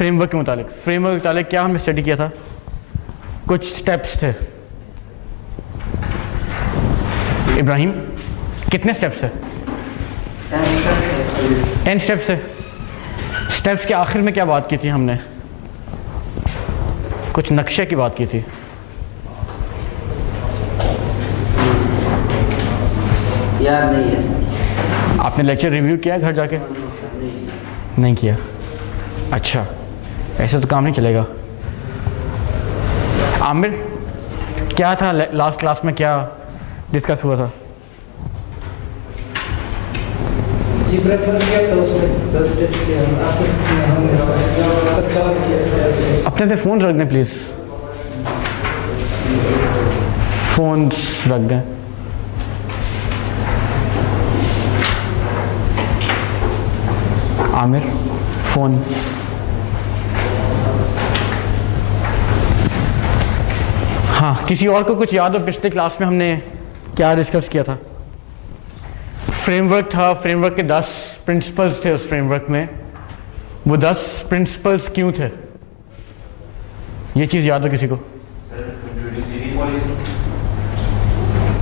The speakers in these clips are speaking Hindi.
फ्रेमवर्क के मुतालिक क्या हमने स्टडी किया था? कुछ स्टेप्स थे। इब्राहिम, कितने स्टेप्स थे? 10 स्टेप्स थे। स्टेप्स के आखिर में क्या बात की थी हमने? कुछ नक्शे की बात की थी। याद नहीं है। आपने लेक्चर रिव्यू किया घर जाके? नहीं किया। अच्छा, ऐसे तो काम नहीं चलेगा। आमिर, क्या था लास्ट क्लास में, क्या डिस्कस हुआ था? अपने फ़ोन रख दें प्लीज़, फ़ोन्स रख दें। आमिर, फ़ोन। हाँ, किसी और को कुछ याद हो पिछले क्लास में हमने क्या डिस्कस किया था? फ्रेमवर्क था, फ्रेमवर्क के 10 प्रिंसिपल्स थे। उस फ्रेमवर्क में वो 10 प्रिंसिपल्स क्यों थे? ये चीज़ याद हो किसी को?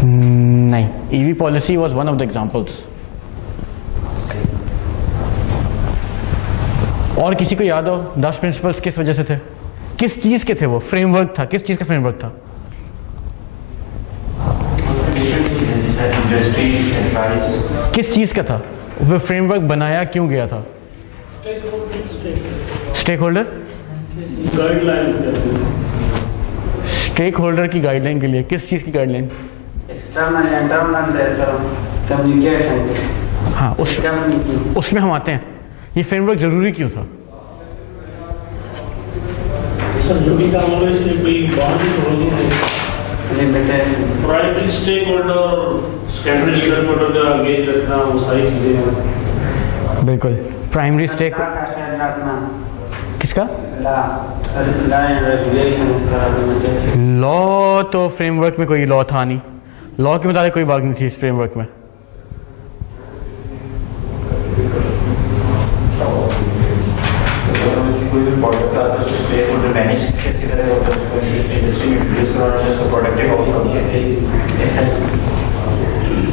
नहीं, EV policy was one of the examples. और किसी को याद हो 10 प्रिंसिपल्स किस वजह से थे? किस चीज़ के थे वो? फ्रेमवर्क था, किस चीज़ का फ्रेमवर्क था? किस चीज़ का था वो फ्रेमवर्क? बनाया क्यों गया था? स्टेक होल्डर की गाइडलाइन के लिए। किस चीज़ की गाइडलाइन? External internal communication. हाँ, उसमें हम आते हैं। ये फ्रेमवर्क ज़रूरी क्यों था? Primary stakeholder, secondary stakeholder का एंगेज रखना, वो सारी चीजें। बिल्कुल, प्राइमरी स्टेक किसका? लॉ तो फ्रेमवर्क में कोई लॉ था नहीं। लॉ के मुताबिक कोई बात नहीं थी इस फ्रेमवर्क में।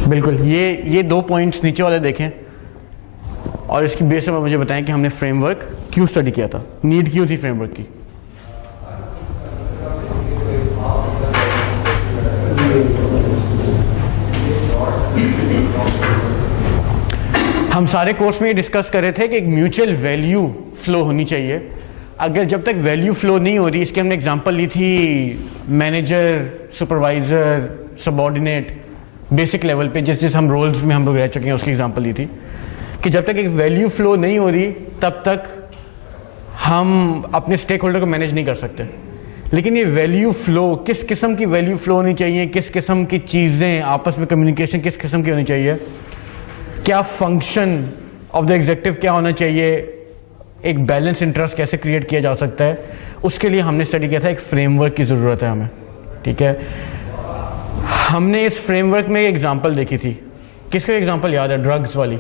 बिल्कुल, ये 2 पॉइंट्स नीचे वाले देखें और इसकी बेस पर मुझे बताएं कि हमने फ्रेमवर्क क्यों स्टडी किया था, नीड क्यों थी फ्रेमवर्क की। हम सारे कोर्स में ये डिस्कस कर रहे थे कि एक म्यूचुअल वैल्यू फ्लो होनी चाहिए। अगर जब तक वैल्यू फ्लो नहीं हो रही, इसकी हमने एग्जांपल ली थी manager, supervisor, subordinate, basic level पे जिस हम रोल्स में हम लोग रह चुके हैं उसकी एग्जांपल ली थी कि जब तक एक वैल्यू फ्लो नहीं हो रही तब तक हम अपने स्टेक होल्डर को मैनेज नहीं कर सकते। लेकिन ये वैल्यू फ्लो, किस किस्म की वैल्यू फ्लो होनी चाहिए, किस किस्म की चीज़ें आपस में कम्युनिकेशन किस किस्म की होनी चाहिए, क्या फंक्शन ऑफ द एग्जीक्यूटिव क्या होना चाहिए, एक बैलेंस इंटरेस्ट कैसे क्रिएट किया जा सकता है, उसके लिए हमने स्टडी किया था। एक फ्रेमवर्क की ज़रूरत है हमें, ठीक है। हमने इस फ्रेमवर्क में एग्जांपल देखी थी। किसका एग्जांपल याद है? ड्रग्स वाली,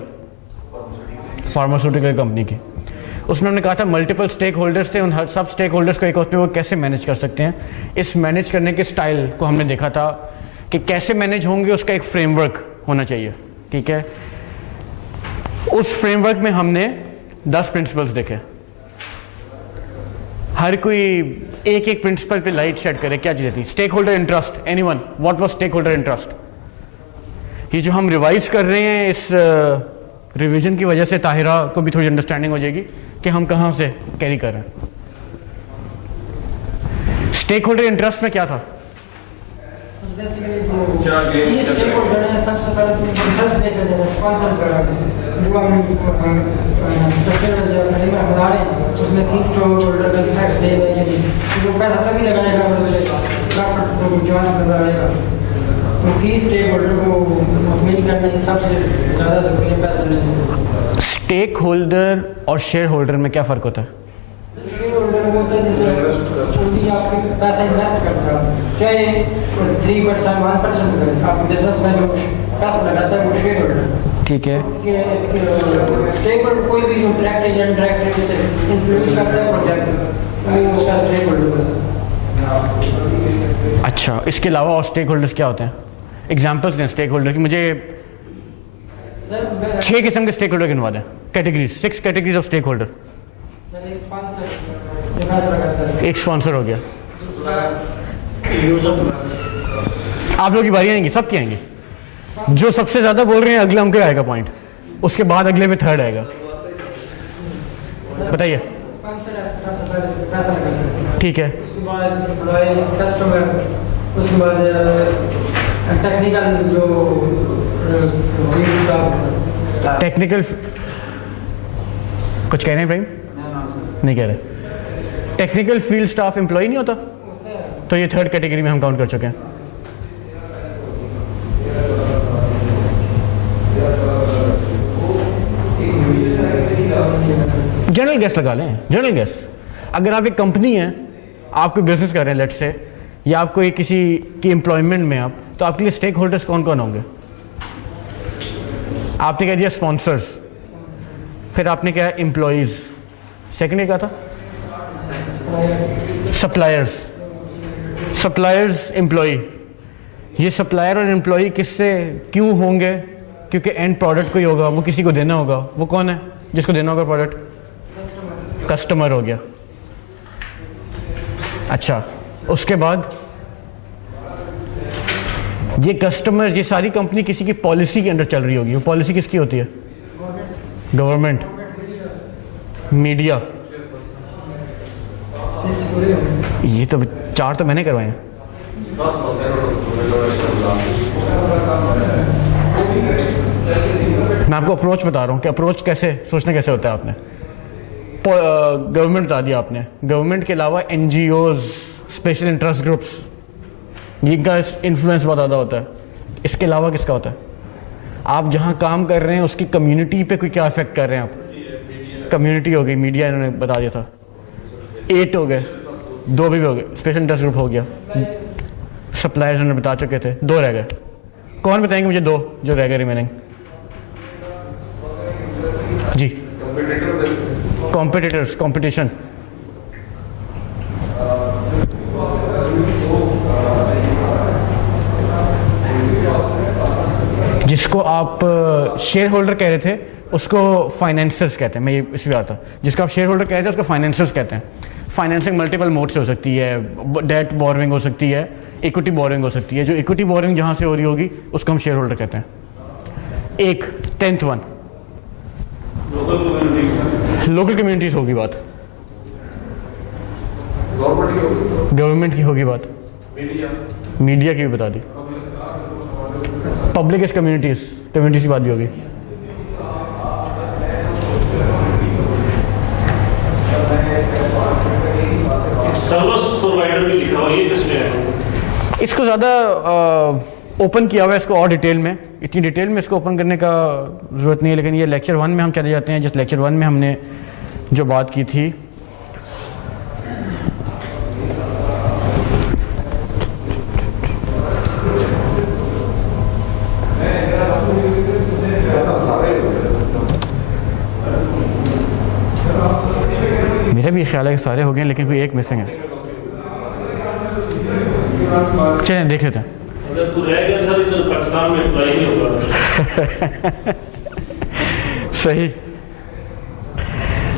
फार्मास्यूटिकल कंपनी की। उसमें हमने कहा था मल्टीपल स्टेक होल्डर्स थे, उन हर सब स्टेक होल्डर्स को एक वक्त में वो कैसे मैनेज कर सकते हैं। इस मैनेज करने के स्टाइल को हमने देखा था कि कैसे मैनेज होंगे, उसका एक फ्रेमवर्क होना चाहिए, ठीक है। उस फ्रेमवर्क में हमने 10 प्रिंसिपल्स देखे। हर कोई एक एक प्रिंसिपल पे लाइट शेड करे। क्या चीज़ थी? Stakeholder interest. Anyone? What was stakeholder interest? ये जो हम रिवाइज कर रहे हैं, इस रिवीजन की वजह से ताहिरा को भी थोड़ी अंडरस्टैंडिंग हो जाएगी कि हम कहाँ से कैरी कर रहे हैं। स्टेक होल्डर इंटरेस्ट में क्या था? स्टेक होल्डर और शेयर होल्डर में क्या फर्क होता है? शेयर होल्डर वो होता है जैसे आपके पैसा इन्वेस्ट करता है, चाहे 3% 1% आप जैसा जो पैसा लगाता है वो शेयर होल्डर। ठीक है, स्टेक होल्डर कोई भी जो डायरेक्ट या इनडायरेक्ट से इन्फ्लुएंस करता है प्रोजेक्ट में, उसका स्टेक होल्डर। अच्छा, इसके अलावा और स्टेक होल्डर्स क्या होते हैं? एग्जाम्पल्स दें स्टेक होल्डर की। मुझे 6 किस्म के स्टेक होल्डर गिनवा दें, categories, 6 categories of stakeholder. एक स्पॉन्सर हो गया, आप लोगों की बारी आएंगी, सबकी आएंगी। जो सबसे ज्यादा बोल रहे हैं अगले उनके आएगा पॉइंट, उसके बाद अगले में थर्ड आएगा। बताइए। ठीक है, उसके बाद एम्प्लॉय, कस्टमर, उसके बाद टेक्निकल जो टेक्निकल। कुछ कह रहे हैं भाई? नहीं कह रहे। टेक्निकल फील्ड स्टाफ एम्प्लॉय नहीं होता, तो ये थर्ड कैटेगरी में हम काउंट कर चुके हैं। जनरल गेस लगा लें, जनरल गेस। अगर आप एक कंपनी है, आप कोई बिजनेस कर रहे हैं लेट्स से, या आप कोई किसी की एम्प्लॉयमेंट में आप, तो आपके लिए स्टेक होल्डर्स कौन कौन होंगे? आपने कह दिया स्पॉन्सर्स, फिर आपने कहा एम्प्लॉयज, सेकंड क्या था? सप्लायर्स। Suppliers, employee. ये सप्लायर और एम्प्लॉय किससे क्यों होंगे? क्योंकि एंड प्रोडक्ट कोई होगा, वो किसी को देना होगा। वो कौन है जिसको देना होगा प्रोडक्ट? कस्टमर हो गया। अच्छा, उसके बाद ये कस्टमर, ये सारी कंपनी किसी की पॉलिसी के अंडर चल रही होगी। वो पॉलिसी किसकी होती है? Government, media. ये तो 4 तो मैंने करवाए हैं। मैं आपको अप्रोच बता रहा हूँ कि अप्रोच कैसे सोचना कैसे होता है। आपने गवर्नमेंट बता दिया आपने, गवर्नमेंट के अलावा एनजीओज, स्पेशल इंटरेस्ट ग्रुप्स, जिनका इन्फ्लुएंस बहुत ज़्यादा होता है। इसके अलावा किसका होता है? आप जहाँ काम कर रहे हैं उसकी कम्युनिटी पे कोई क्या इफेक्ट कर रहे हैं आप? कम्युनिटी हो गई, मीडिया इन्होंने बता दिया था। 8 हो गए, 2 भी हो गए, स्पेशल इंटरेस्ट ग्रुप हो गया, सप्लायर्स उन्होंने बता चुके थे, 2 रह गए। कौन बताएंगे मुझे 2 जो रह गए रिमेनिंग? जी, कॉम्पिटिटर्स, कंपटीशन। जिसको आप शेयर होल्डर कह रहे थे उसको फाइनेंसर्स कहते हैं। मैं ये इसलिए आता, जिसको आप शेयर होल्डर कह रहे थे उसको फाइनेंसर्स कहते हैं। फाइनेंसिंग मल्टीपल मोड से हो सकती है, डेट बोरोइंग हो सकती है, इक्विटी बोरोइंग हो सकती है। जो इक्विटी बोरोइंग जहां से हो रही होगी उसको हम शेयर होल्डर कहते हैं। एक 10th वन लोकल कम्युनिटीज होगी बात, गवर्नमेंट की होगी बात, मीडिया की भी बता दी, पब्लिक कम्युनिटीज, कम्युनिटीज की बात भी होगी। सर्विस प्रोवाइडर भी लिखा हुआ है जिसमें इसको ज़्यादा ओपन किया हुआ है, इसको और डिटेल में, इतनी डिटेल में इसको ओपन करने का ज़रूरत नहीं है। लेकिन ये लेक्चर 1 में हम चले जाते हैं। जिस लेक्चर 1 में हमने जो बात की थी, मेरा भी ख्याल है कि सारे हो गए, लेकिन कोई एक मिसिंग है। चलें देख लेते हैं। अगर तू रह गया सर, इधर पाकिस्तान में अप्लाई नहीं होगा। सही।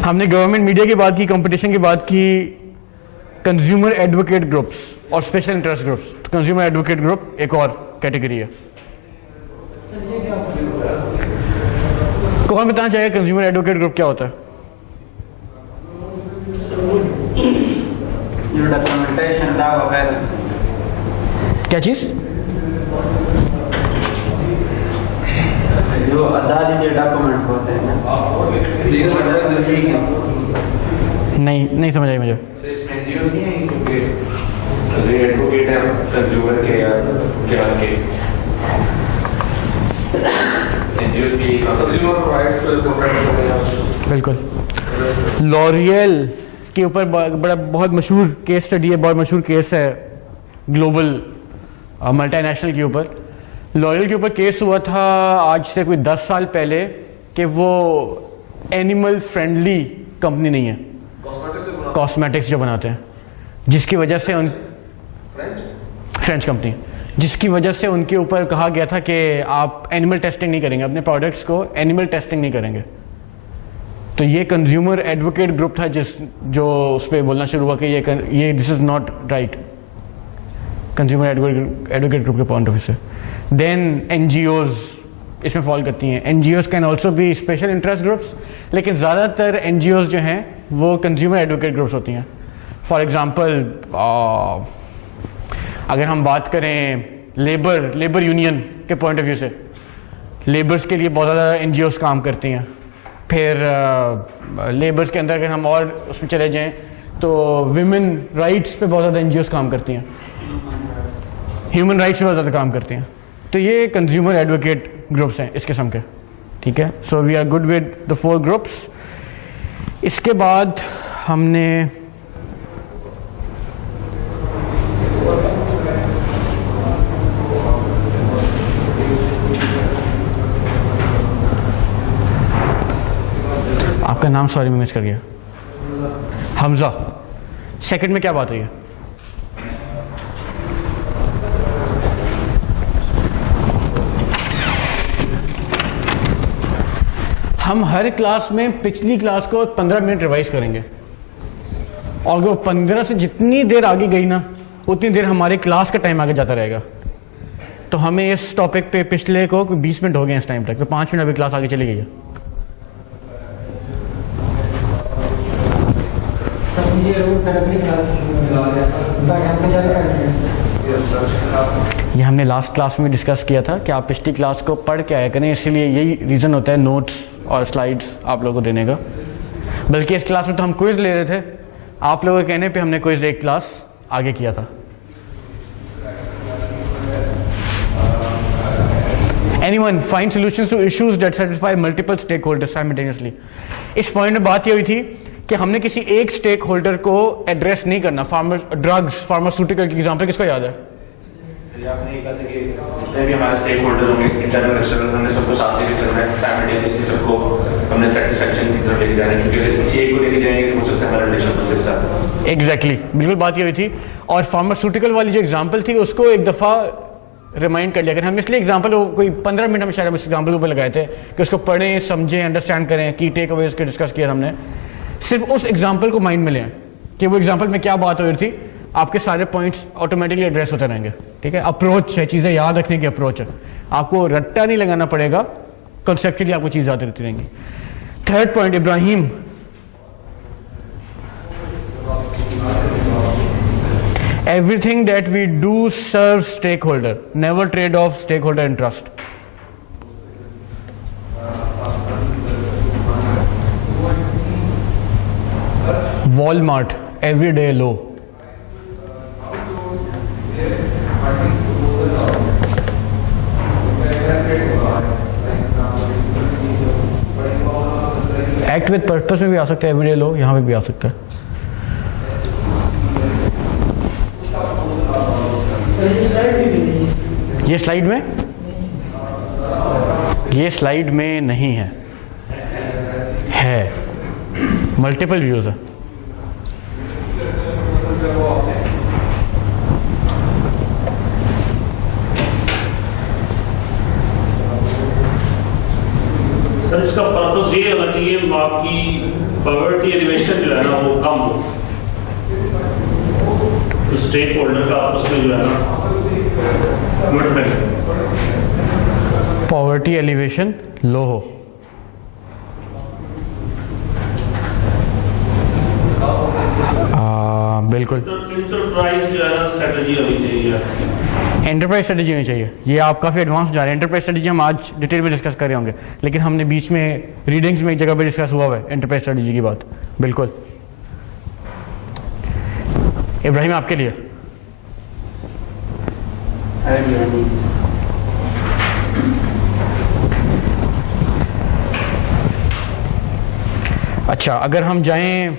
हमने गवर्नमेंट मीडिया की बात की, कंपटीशन की बात की, कंज्यूमर एडवोकेट ग्रुप्स और स्पेशल इंटरेस्ट ग्रुप्स। तो कंज्यूमर एडवोकेट ग्रुप एक और कैटेगरी है। कौन बताना चाहेगा कंज्यूमर एडवोकेट ग्रुप क्या होता है? डॉक्यूमेंटेशन ला वगैरह। क्या चीज? जो अदालती डॉक्यूमेंट होते हैं ना, नहीं समझ आई मुझे। एडवोकेट है कंज्यूमर के या के एनजीओ की कंज्यूमर राइट्स पे बिल्कुल। लॉरियल के ऊपर बड़ा बहुत मशहूर केस स्टडी है, बहुत मशहूर केस है ग्लोबल मल्टीनेशनल के ऊपर। लॉयल के ऊपर केस हुआ था आज से कोई 10 साल पहले कि वो एनिमल फ्रेंडली कंपनी नहीं है, कॉस्मेटिक्स जो बनाते हैं, जिसकी वजह से फ्रेंच कंपनी, जिसकी वजह से उनके ऊपर कहा गया था कि आप एनिमल टेस्टिंग नहीं करेंगे, अपने प्रोडक्ट्स को एनिमल टेस्टिंग नहीं करेंगे। तो ये कंज्यूमर एडवोकेट ग्रुप था जो उस पर बोलना शुरू हुआ कि ये this is not right, consumer advocate group के पॉइंट ऑफ व्यू से। देन एनजीओज इसमें फॉल करती हैं। NGOs can also be special interest groups, लेकिन ज़्यादातर एनजीओज जो हैं वो कंज्यूमर एडवोकेट ग्रुप्स होती हैं। फॉर एग्जांपल अगर हम बात करें लेबर यूनियन के पॉइंट ऑफ व्यू से, लेबर्स के लिए बहुत ज़्यादा एनजीओज काम करती हैं। फिर लेबर्स के अंदर अगर हम और उसमें चले जाएं तो विमेन राइट्स पे बहुत ज़्यादा एनजीओज काम करती हैं, ह्यूमन राइट्स पे बहुत ज़्यादा काम करती हैं। तो ये कंज्यूमर एडवोकेट ग्रुप्स हैं इस किस्म के, ठीक है। So we are good with the 4 groups. इसके बाद हमने आपका नाम सॉरी मैं मिस कर गया, हमजा। सेकंड में क्या बात हुई है? हम हर क्लास में पिछली क्लास को 15 मिनट रिवाइज करेंगे, और वो 15 से जितनी देर आगे गई ना उतनी देर हमारे क्लास का टाइम आगे जाता रहेगा। तो हमें इस टॉपिक पे पिछले को 20 मिनट हो गए इस टाइम तक, तो 5 मिनट अभी क्लास आगे चली गई है। ये रूल पर अपनी क्लास ये हमने लास्ट क्लास में डिस्कस किया था कि आप पिछली क्लास को पढ़ के आया करें, इसीलिए यही रीज़न होता है नोट्स और स्लाइड्स आप लोगों को देने का। बल्कि इस क्लास में तो हम क्विज ले रहे थे, आप लोगों के कहने पे हमने क्विज एक क्लास आगे किया था। Anyone find solutions to issues that satisfy multiple stakeholders simultaneously? इस पॉइंट में बात ये हुई थी कि हमने किसी एक स्टेक होल्डर को एड्रेस नहीं करना। ड्रग्स, फार्मास्यूटिकल की एग्जांपल किसको याद है? आपने ये कहा था कि जितने भी हमारे स्टेक होल्डर होंगे, इंटरनल एक्सटर्नल, हमने सबको साथ लेके चलना है, साइमल्टेनियसली सबको हमने सेटिस्फैक्शन की तरफ लेके जाना है, क्योंकि किसी एक को लेके जाएंगे तो हो सकता है हमारा रिलेशन बस सकता है। एग्जैक्टली, बिल्कुल बात ये हुई थी। और फार्मास्यूटिकल वाली जो एग्जांपल थी उसको एक दफ़ा रिमाइंड कर लिया करें। हम इसलिए एग्जांपल कोई 15 मिनट हम शायद इस एग्जांपल के ऊपर लगाए थे कि उसको पढ़ें, समझें, अंडरस्टैंड करें, की टेक अवेज के डिस्कस किया हमने। सिर्फ उस एग्जांपल को माइंड में लें कि वो एग्जांपल में क्या बात हो रही थी, आपके सारे पॉइंट्स ऑटोमेटिकली एड्रेस होते रहेंगे, ठीक है। अप्रोच है, चीज़ें याद रखने की अप्रोच है, आपको रट्टा नहीं लगाना पड़ेगा, कॉन्सेप्चुअली आपको चीज़ याद रहती रहेंगी। Third point, Ibrahim, everything that we do serves stakeholder, never trade off stakeholder interest. Walmart, everyday low. Act with purpose में भी आ सकता है, everyday low यहाँ पे भी आ सकता है। ये स्लाइड में नहीं है, मल्टीपल व्यूज है। सर इसका पर्पस ये होना चाहिए आपकी पॉवर्टी एलिवेशन जो है ना वो कम हो, स्टेक होल्डर का आपस में जो है ना कमिटमेंट, पॉवर्टी एलिवेशन लो हो। बिल्कुल, इंटरप्राइज जो है ना स्ट्रेटजी होनी चाहिए, एंटरप्राइज स्ट्रेटजी होनी चाहिए। ये आप काफ़ी एडवांस जा रहे हैं। एंटरप्राइज स्ट्रेटजी हम आज डिटेल में डिस्कस कर रहे होंगे, लेकिन हमने बीच में रीडिंग्स में एक जगह पे डिस्कस हुआ है एंटरप्राइज स्ट्रेटजी की बात। बिल्कुल इब्राहिम, आपके लिए अच्छा, अगर हम जाएं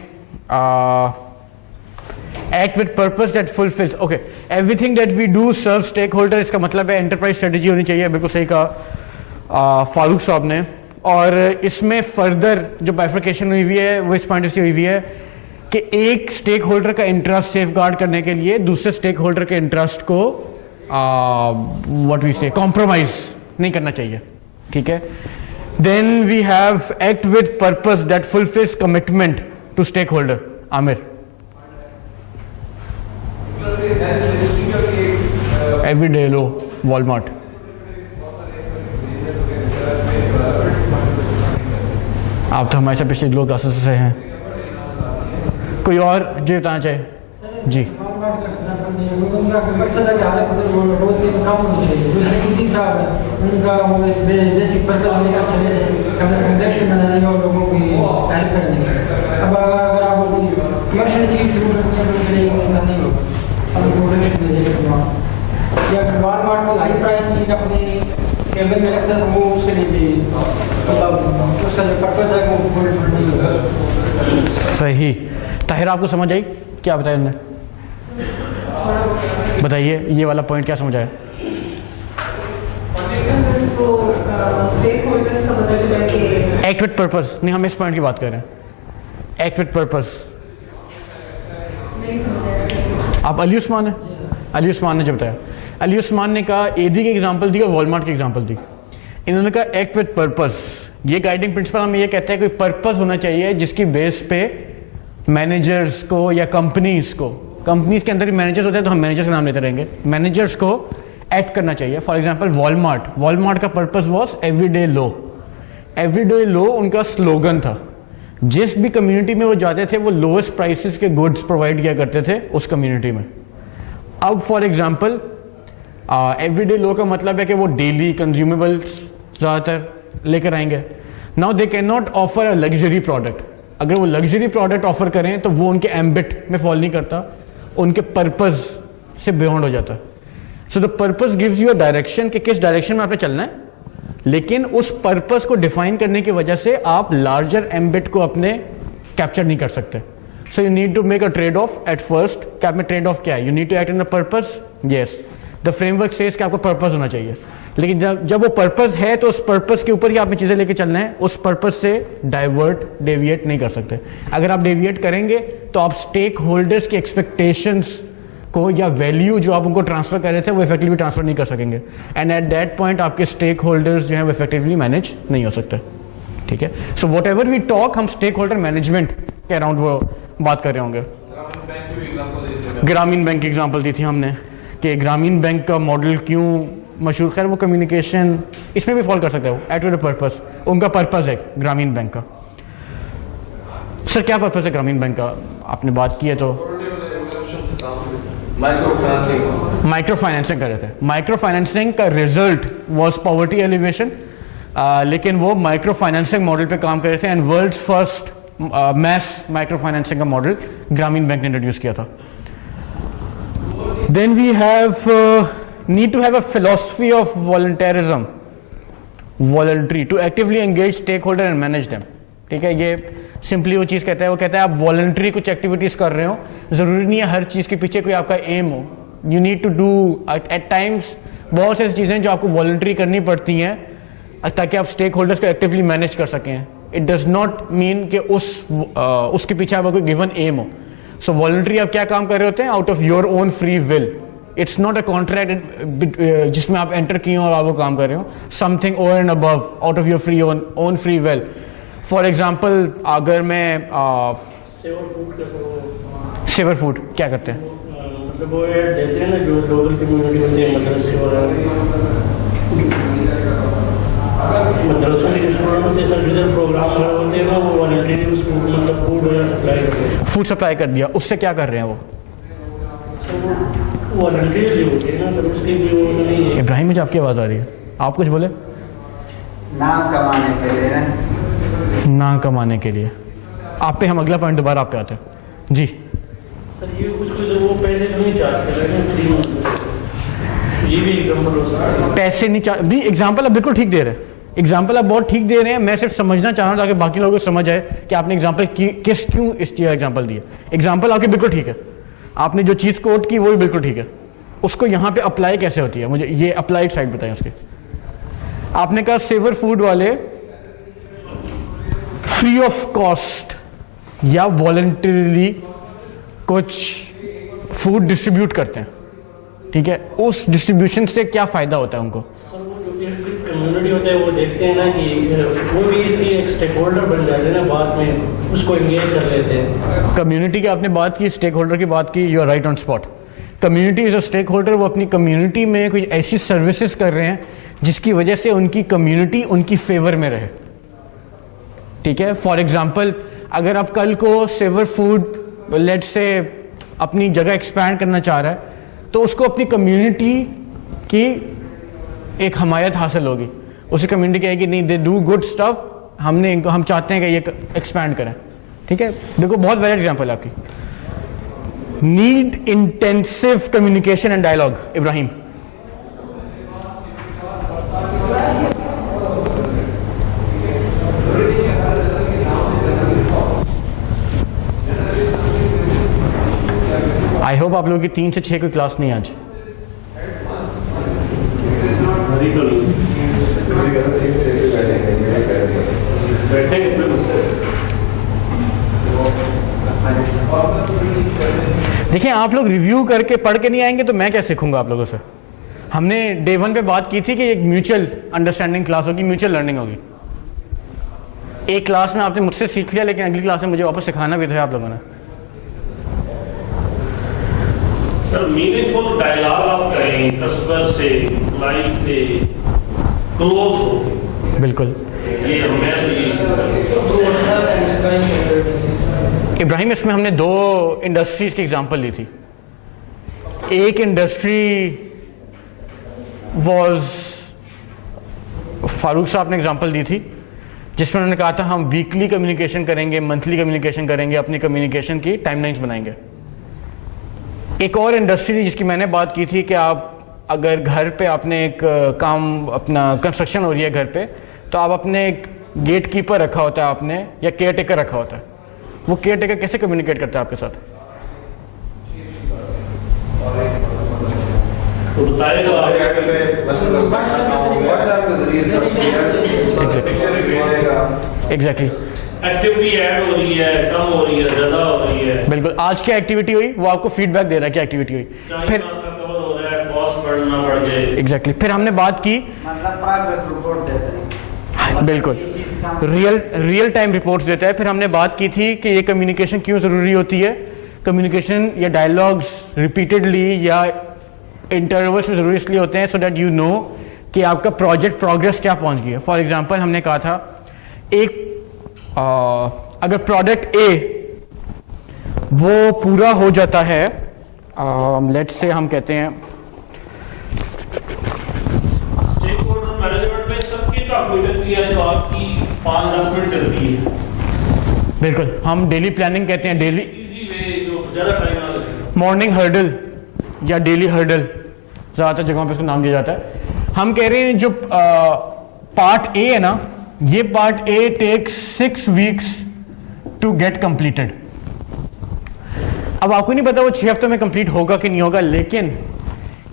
act with purpose that fulfils, okay, everything that we do serve stakeholder, इसका मतलब है एंटरप्राइज स्ट्रेटेजी होनी चाहिए, बिल्कुल सही कहा फारूक साहब ने। और इसमें फर्दर जो बाइफर्केशन हुई हुई है वो इस पॉइंट से हुई हुई है कि एक स्टेक होल्डर का इंटरेस्ट सेफ गार्ड करने के लिए दूसरे स्टेक होल्डर के इंटरेस्ट को व्हाट वी से कॉम्प्रोमाइज नहीं करना चाहिए, ठीक है। Then we have act with purpose that fulfils commitment to stakeholder. Aamir, everyday low, Walmart, आप तो हमारे साथ पिछले 2 क्लासेस से हैं। कोई और जो बताना चाहे? जी, सही। ताहिर, आपको समझ आई? क्या बताया उन्होंने? बताइए, ये वाला पॉइंट क्या समझ आया? एक्ट विद पर्पस नहीं, हम इस पॉइंट की बात कर रहे हैं। Act with purpose. आप अली उस्मान है? अली उस्मान ने जो बताया, अली उस्मान ने कहा एडी की एग्जांपल दी और वॉलमार्ट की एग्जांपल दी। इन्होंने कहा एक्ट विद पर्पस। ये गाइडिंग प्रिंसिपल हमें ये कहता है कोई पर्पस होना चाहिए जिसकी बेस पे मैनेजर्स को या कंपनीज को, कंपनीज के अंदर भी मैनेजर्स होते हैं तो हम मैनेजर्स का नाम लेते रहेंगे, मैनेजर्स को एक्ट करना चाहिए। फॉर एग्जांपल वॉलमार्ट का purpose was everyday low. Everyday low उनका स्लोगन था। जिस भी कम्युनिटी में वो जाते थे वो लोएस्ट प्राइसेस के गुड्स प्रोवाइड किया करते थे उस कम्युनिटी में। अब फॉर एग्जांपल एवरीडे लो का मतलब है कि वो डेली कंज्यूमेबल्स ज़्यादातर लेकर आएंगे। Now they can not offer a luxury product. अगर वो लग्जरी प्रोडक्ट ऑफर करें तो वो उनके एम्बिट में फॉल नहीं करता, उनके पर्पस से बियॉन्ड हो जाता। So the purpose gives you a direction कि किस डायरेक्शन में आपने चलना है, लेकिन उस पर्पस को डिफाइन करने की वजह से आप लार्जर एम्बिट को अपने कैप्चर नहीं कर सकते। So you need to make a trade off at first. क्या में ट्रेड ऑफ क्या है? You need to act in the purpose. Yes, the framework says कि आपको पर्पस होना चाहिए, लेकिन जब वो पर्पस है तो उस पर्पस के ऊपर ही आपने चीजें लेके चलना है, उस पर्पस से डाइवर्ट डेविएट नहीं कर सकते। अगर आप डेविएट करेंगे तो आप स्टेक होल्डर्स की एक्सपेक्टेशंस को या वैल्यू जो आप उनको ट्रांसफर कर रहे थे वो इफेक्टिवली ट्रांसफर नहीं कर सकेंगे, एंड एट दैट पॉइंट आपके स्टेक होल्डर्स जो है वो इफेक्टिवली मैनेज नहीं हो सकते, ठीक है। So whatever we talk, हम स्टेक होल्डर मैनेजमेंट के अराउंड वो बात कर रहे होंगे। ग्रामीण बैंक की एग्जाम्पल दी थी हमने कि ग्रामीण बैंक का मॉडल क्यों मशहूर, खैर वो कम्युनिकेशन इसमें भी फॉल कर सकता है, वो एट विद पर्पस, उनका पर्पस है ग्रामीण बैंक का। सर क्या पर्पस है ग्रामीण बैंक का? आपने बात की है तो माइक्रो फाइनेंसिंग कर रहे थे। माइक्रो फाइनेंसिंग का रिजल्ट वाज पॉवर्टी एलिवेशन, लेकिन वो माइक्रो फाइनेंसिंग मॉडल पे काम कर रहे थे, and world first mass micro financing का मॉडल ग्रामीण बैंक ने इंट्रोड्यूस किया था। Then we have need to have a philosophy of voluntarism, voluntary, to actively engage stakeholder and manage them, ठीक है। ये सिंपली वो चीज़ कहता है, वो कहता है आप वॉलंटरी कुछ एक्टिविटीज़ कर रहे हो, ज़रूरी नहीं है हर चीज़ के पीछे कोई आपका एम हो। You need to do at times बहुत सारी चीज़ें जो आपको वॉलंटरी करनी पड़ती हैं ताकि आप स्टेक होल्डर्स को एक्टिवली मैनेज कर सकें। इट डज नॉट मीन कि उसके पीछे आपका कोई गिवन एम हो। सो वॉलंटरी आप क्या काम कर रहे होते हैं? Out of your own free will. It's not a contract जिसमें आप एंटर किए हो और आप वो काम कर रहे हो, something over and above out of your free own free will. For example अगर मैं सेवर फूड क्या करते हैं? मतलब वो देते हैं ना जो लोकल कम्युनिटी होती है, मदरसों के स्टूडेंट होते हैं, सर्विस प्रोग्राम होते हैं ना, वो वॉलंटरी मतलब फूड सप्लाई करते हैं। फूड सप्लाई कर दिया, उससे क्या कर रहे हैं वो? इब्राहिम मुझे आपकी आवाज आ रही है, आप कुछ बोले? नाम कमाने के लिए। नाम कमाने के लिए। आप पे हम अगला पॉइंट दोबारा आप पे आते हैं जी। सर ये कुछ वो पैसे नहीं चार्ज कर रहे हैं फ्री में, ये भी एग्जांपल हो सकता है। पैसे नहीं चार्ज भी, एग्जांपल आप बिल्कुल ठीक दे रहे हैं, एग्जाम्पल आप बहुत ठीक दे रहे हैं। मैं सिर्फ समझना चाह रहा हूँ ताकि बाकी लोगों को समझ आए कि आपने एग्जाम्पल क्यों इस एग्जाम्पल दिए। एग्जाम्पल आपके बिल्कुल ठीक है, आपने जो चीज़ कोट की वो भी बिल्कुल ठीक है, उसको यहाँ पे अप्लाई कैसे होती है, मुझे ये अप्लाइड साइड बताएं उसके। आपने कहा सेवर फूड वाले फ्री ऑफ कॉस्ट या वॉलंटरीली कुछ फूड डिस्ट्रीब्यूट करते हैं, ठीक है, उस डिस्ट्रीब्यूशन से क्या फायदा होता है उनको? सर वो जो कम्युनिटी होता है वो देखते हैं ना कि वो भी इसकी एक स्टेक होल्डर बन जाते हैं ना, बाद में उसको एंगेज कर लेते हैं। कम्युनिटी की आपने बात की, स्टेक होल्डर की बात की, you are right on spot. Community is a stakeholder, वो अपनी कम्युनिटी में कोई ऐसी सर्विसेज कर रहे हैं जिसकी वजह से उनकी कम्युनिटी उनकी फेवर में रहे, ठीक है। फॉर एग्जाम्पल, अगर आप कल को सेवर फूड लेट से अपनी जगह एक्सपैंड करना चाह रहा है तो उसको अपनी कम्युनिटी की एक हमायत हासिल होगी, उसी कम्युनिटी कहेगी नहीं दे डू गुड स्टफ, हम चाहते हैं कि ये एक्सपैंड करें, ठीक है। देखो बहुत वैलिड एग्जांपल है आपकी। Need intensive communication and dialogue, Ibrahim. I hope आप लोगों की 3 से 6 कोई क्लास नहीं आज। देखिए आप लोग रिव्यू करके पढ़ के नहीं आएंगे तो मैं क्या सीखूंगा आप लोगों से। हमने डे 1 पे बात की थी कि एक म्यूचुअल अंडरस्टैंडिंग क्लास होगी, म्यूचुअल लर्निंग होगी। एक क्लास में आपने मुझसे सीख लिया, लेकिन अगली क्लास में मुझे वापस सिखाना भी था आप लोगों ने। सर मीनिंगफुल डायलॉग आप करें कस्टमर से, क्लाइंट से क्लोज हो, बिल्कुल। ये मैं इब्राहिम, इसमें हमने 2 इंडस्ट्रीज की एग्जांपल ली थी। एक इंडस्ट्री वाज, फारूक साहब ने एग्जांपल दी थी जिसमें उन्होंने कहा था हम वीकली कम्युनिकेशन करेंगे, मंथली कम्युनिकेशन करेंगे, अपनी कम्युनिकेशन की टाइमलाइंस बनाएंगे। एक और इंडस्ट्री थी जिसकी मैंने बात की थी कि आप अगर घर पे आपने एक काम, अपना कंस्ट्रक्शन हो रही है घर पे, तो आप अपने एक गेट कीपर रखा होता है आपने, या केयर टेकर रखा होता है। वो केयर टेकर कैसे कम्युनिकेट करता है आपके साथ? एग्जैक्टली। एक्टिविटी ऐड हो रही है, कम हो रही है, ज्यादा हो रही है। बिल्कुल, आज क्या एक्टिविटी हुई वो आपको फीडबैक दे रहा है क्या एक्टिविटी हुई। फिर कवर हो रहा है, कॉस्ट बढ़ना बढ़ जाए। एग्जैक्टली। फिर हमने बात की, मतलब प्रोग्रेस रिपोर्ट देते हैं। बिल्कुल रियल टाइम रिपोर्ट्स देता है। फिर हमने बात की थी कि ये कम्युनिकेशन क्यों जरूरी होती है। कम्युनिकेशन या डायलॉग्स रिपीटेडली या इंटरवल्स में जरूरी इसलिए होते हैं सो दैट यू नो कि आपका प्रोजेक्ट प्रोग्रेस क्या पहुंच गई है। फॉर एग्जांपल हमने कहा था एक अगर प्रोडक्ट ए वो पूरा हो जाता है, लेट्स से हम कहते हैं स्टेक होल्डर मैनेजमेंट में सबकी मीटिंग है जो आपकी 5-10 मिनट चलती है। बिल्कुल, हम डेली प्लानिंग कहते हैं, डेली इजी वे जो ज्यादा टाइम ना लगे। मॉर्निंग हर्डल या डेली हर्डल, ज़्यादातर जगहों पे इसको नाम दिया जाता है। हम कह रहे हैं जो पार्ट ए है ना, ये part A takes 6 weeks to get completed. अब आपको नहीं पता वो 6 हफ्तों में कंप्लीट होगा कि नहीं होगा, लेकिन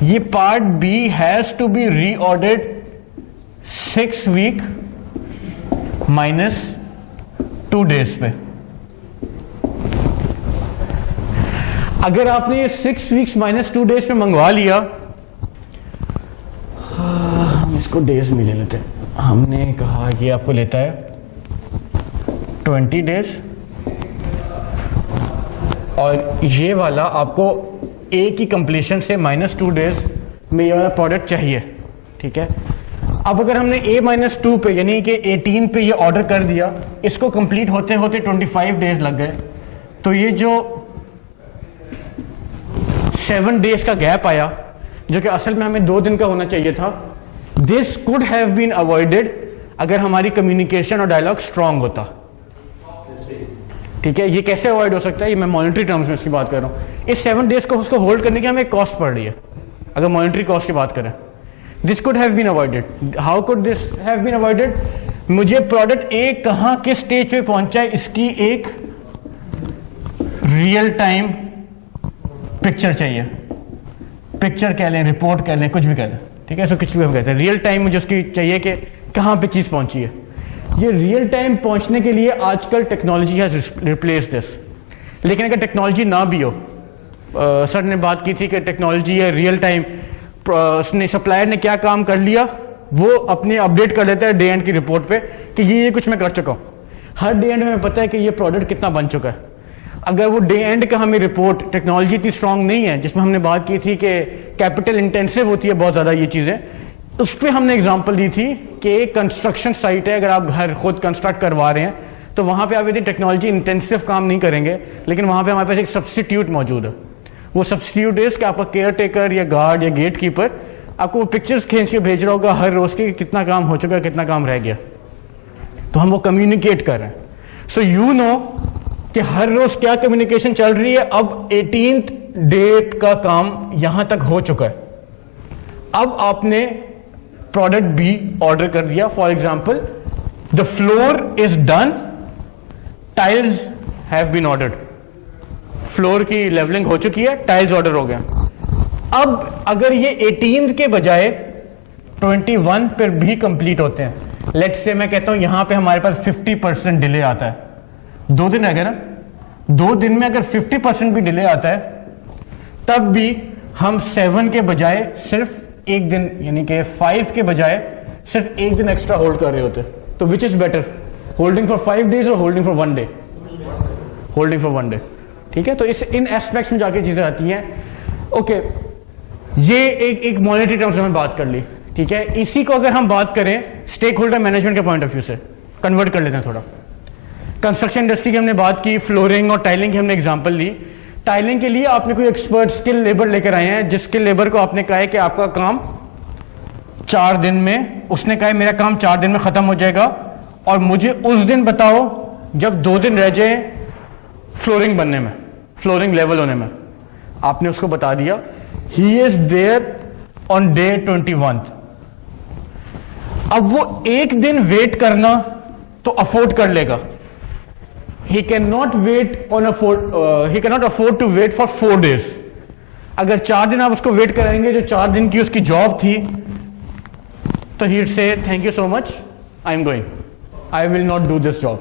ये part B has to be reordered 6 week -2 days पे। अगर आपने ये 6 वीक्स -2 डेज पे मंगवा लिया, हम इसको डेज में ले लेते हैं। हमने कहा ये आपको लेता है 20 डेज, और ये वाला आपको ए की कंप्लीशन से -2 डेज में ये वाला प्रोडक्ट चाहिए, ठीक है। अब अगर हमने ए -2 पे यानी कि 18 पे ये ऑर्डर कर दिया, इसको कंप्लीट होते होते 25 डेज लग गए, तो ये जो 7 डेज का गैप आया जो कि असल में हमें 2 दिन का होना चाहिए था, this could have been avoided अगर हमारी कम्युनिकेशन और डायलॉग स्ट्रांग होता, ठीक है। ये कैसे अवॉइड हो सकता है, ये मैं मॉनेटरी टर्म्स में इसकी बात कर रहा हूं। इस 7 डेज को उसको होल्ड करने की हमें कॉस्ट पड़ रही है, अगर मॉनेटरी कॉस्ट की बात करें। This could have been avoided. How could this have been avoided? मुझे प्रोडक्ट ए कहां किस स्टेज पे पहुंचा है इसकी एक रियल टाइम पिक्चर चाहिए, पिक्चर कह लें, रिपोर्ट कह लें, कुछ भी कह लें, ठीक है, सो कुछ भी हम कहते हैं। रियल टाइम मुझे उसकी चाहिए कि कहाँ पे चीज़ पहुंची है। ये रियल टाइम पहुंचने के लिए आजकल टेक्नोलॉजी हैज रिप्लेस दिस। लेकिन अगर टेक्नोलॉजी ना भी हो, सर ने बात की थी कि टेक्नोलॉजी है रियल टाइम, उसने सप्लायर ने क्या काम कर लिया वो अपने अपडेट कर लेता है डे एंड की रिपोर्ट पे कि ये कुछ मैं कर चुका हूँ। हर डे एंड में हमें पता है कि ये प्रोडक्ट कितना बन चुका है। अगर वो डे एंड का हमें रिपोर्ट, टेक्नोलॉजी इतनी स्ट्रांग नहीं है, जिसमें हमने बात की थी कि कैपिटल इंटेंसिव होती है बहुत ज़्यादा ये चीज़ें, उस पर हमने एग्जांपल दी थी कि एक कंस्ट्रक्शन साइट है, अगर आप घर खुद कंस्ट्रक्ट करवा रहे हैं तो वहाँ पे आप यदि टेक्नोलॉजी इंटेंसिव काम नहीं करेंगे, लेकिन वहाँ पे हमारे पास एक सब्स्टिट्यूट मौजूद है। वो सब्स्टिट्यूट इज कि आपका केयर टेकर या गार्ड या गेट कीपर आपको वो पिक्चर्स खींच के भेज रहा होगा हर रोज के कितना काम हो चुका है, कितना काम रह गया, तो हम वो कम्युनिकेट कर रहे हैं। सो यू नो कि हर रोज क्या कम्युनिकेशन चल रही है। अब 18th डेट का काम यहां तक हो चुका है, अब आपने प्रोडक्ट बी ऑर्डर कर दिया। For example the floor is done, tiles have been ordered, floor की लेवलिंग हो चुकी है, टाइल्स ऑर्डर हो गया। अब अगर ये 18 के बजाय 21 पर भी कंप्लीट होते हैं, लेट्स से मैं कहता हूं यहां पे हमारे पास 50% डिले आता है, 2 दिन है ना, 2 दिन में अगर 50% भी डिले आता है, तब भी हम 7 के बजाय सिर्फ 1 दिन, यानी कि 5 के बजाय सिर्फ 1 दिन एक्स्ट्रा होल्ड कर रहे होते। तो which is better, holding for 5 days और holding for 1 day? Holding for 1 day, ठीक है। तो इस इन एस्पेक्ट्स में जाके चीजें आती हैं। ओके, ये एक मॉनेटरी टर्म्स में बात कर ली, ठीक है। इसी को अगर हम बात करें स्टेक होल्डर मैनेजमेंट के पॉइंट ऑफ व्यू से कन्वर्ट कर लेते हैं थोड़ा। कंस्ट्रक्शन इंडस्ट्री की हमने बात की, फ्लोरिंग और टाइलिंग की हमने एग्जांपल ली। टाइलिंग के लिए आपने कोई एक्सपर्ट स्किल लेबर लेकर आए हैं, जिस स्किल लेबर को आपने कहा है कि आपका काम 4 दिन में, उसने कहा है मेरा काम 4 दिन में खत्म हो जाएगा, और मुझे उस दिन बताओ जब 2 दिन रह जाए फ्लोरिंग बनने में, फ्लोरिंग लेवल होने में। आपने उसको बता दिया, he is there on day 21। अब वो 1 दिन वेट करना तो अफोर्ड कर लेगा, he cannot afford to wait for 4 days। अगर 4 दिन आप उसको वेट कराएंगे, जो 4 दिन की उसकी जॉब थी, तो he would say thank you so much, I am going, I will not do this job।